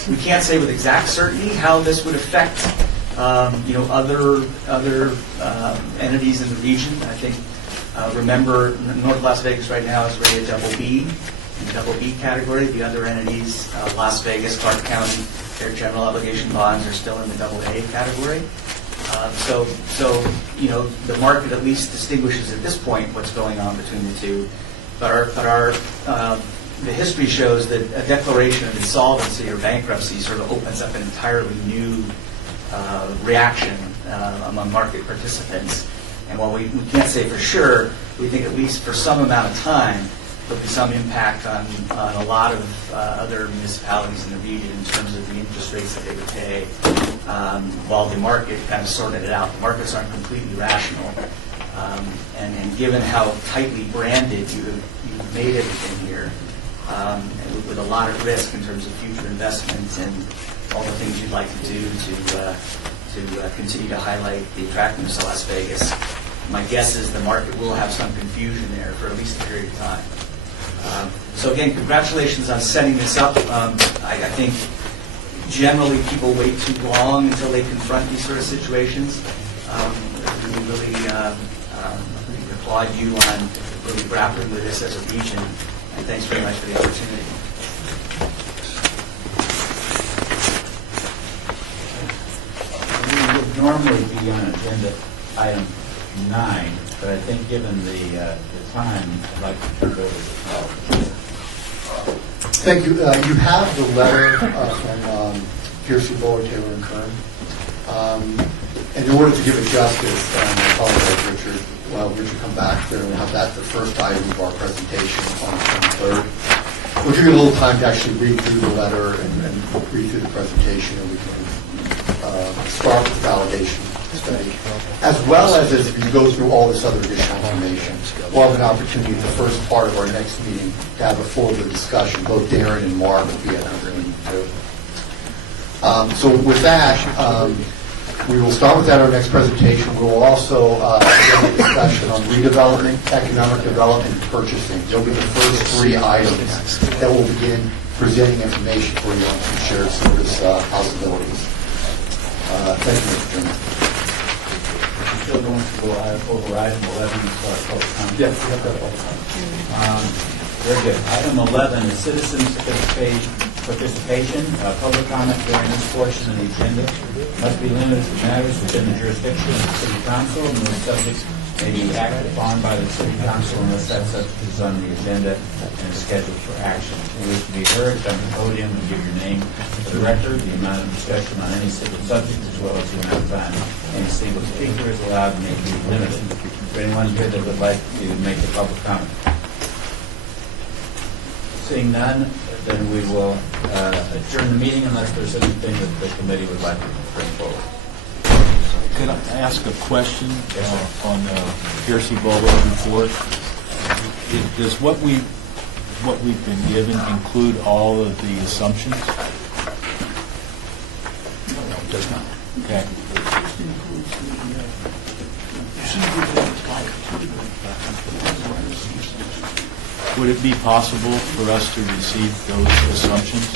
We can't say with exact certainty how this would affect other entities in the region. I think, remember, North Las Vegas right now is rated double B, in the double B category. The other entities, Las Vegas, Clark County, their general obligation bonds are still in the double A category. So the market at least distinguishes at this point what's going on between the two. But the history shows that a declaration of insolvency or bankruptcy sort of opens up an entirely new reaction among market participants. And while we can't say for sure, we think at least for some amount of time, there'll be some impact on a lot of other municipalities in the region in terms of the interest rates that they would pay, while the market kind of sorted it out. The markets aren't completely rational. And given how tightly branded you've made everything here, and with a lot of risk in terms of future investments and all the things you'd like to do to continue to highlight the attractiveness of Las Vegas, my guess is the market will have some confusion there for at least a period of time. So again, congratulations on setting this up. I think generally people wait too long until they confront these sort of situations. We really applaud you on really grappling with this as a region, and thanks very much for the opportunity. We would normally be on agenda item 9, but I think given the time, I'd like to turn it over to Paul. Thank you. You have the letter from Piercy, Bowler, Taylor, and Kern. And in order to give it justice, I apologize, Richard. Well, Richard, come back there and we'll have that the first item of our presentation on the 23rd. We'll give you a little time to actually read through the letter and read through the presentation, and we can start with the validation study. As well as you go through all this other additional information, we'll have an opportunity at the first part of our next meeting to have a fuller discussion. Both Darren and Mark will be at our meeting too. So with that, we will start with that our next presentation. We will also have a discussion on redevelopment, economic development, and purchasing. They'll be the first 3 items that will begin presenting information for you on some shared service possibilities. Thank you, Mr. Chairman. We're still going to go over item 11 and start public comment. Yes, we have that all the time. Very good. Item 11 is citizens participation. Public comment during this portion of the agenda must be limited to matters within the jurisdiction of the City Council, and those subjects may be acted upon by the City Council unless that subject is on the agenda and is scheduled for action. If you wish to be heard, come to the podium and give your name for the record. The amount of discussion on any single subject, as well as the amount of time any single speaker is allowed, may be limited. Is there anyone here that would like to make a public comment? Seeing none, then we will adjourn the meeting unless there's anything that the committee would like to bring forward. Could I ask a question on Piercy Boulevard report? Does what we've been given include all of the assumptions? No, it does not. Okay. Would it be possible for us to receive those assumptions?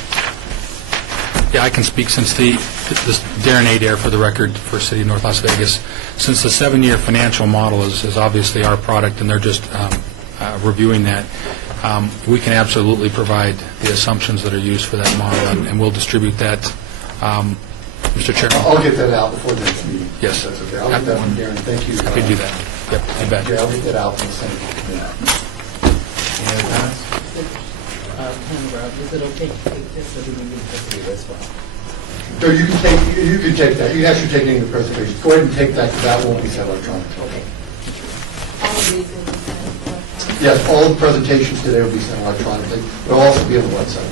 Yeah, I can speak since this Darren Adair for the record for City of North Las Vegas. Since the 7-year financial model is obviously our product and they're just reviewing that, we can absolutely provide the assumptions that are used for that model, and we'll distribute that. Mr. Chairman? I'll get that out before the next meeting. Yes. That's okay. I'll get that one, Darren. Thank you. Happy to do that. Yep, you bet. Yeah, I'll get that out and send it. Any other comments? Is it okay to take this, or do we need to see this one? No, you can take that. You can actually take any of the presentations. Go ahead and take that, because that won't be sent electronically. Okay. All of these will be sent electronically. Yes, all the presentations today will be sent electronically. They'll also be on the website.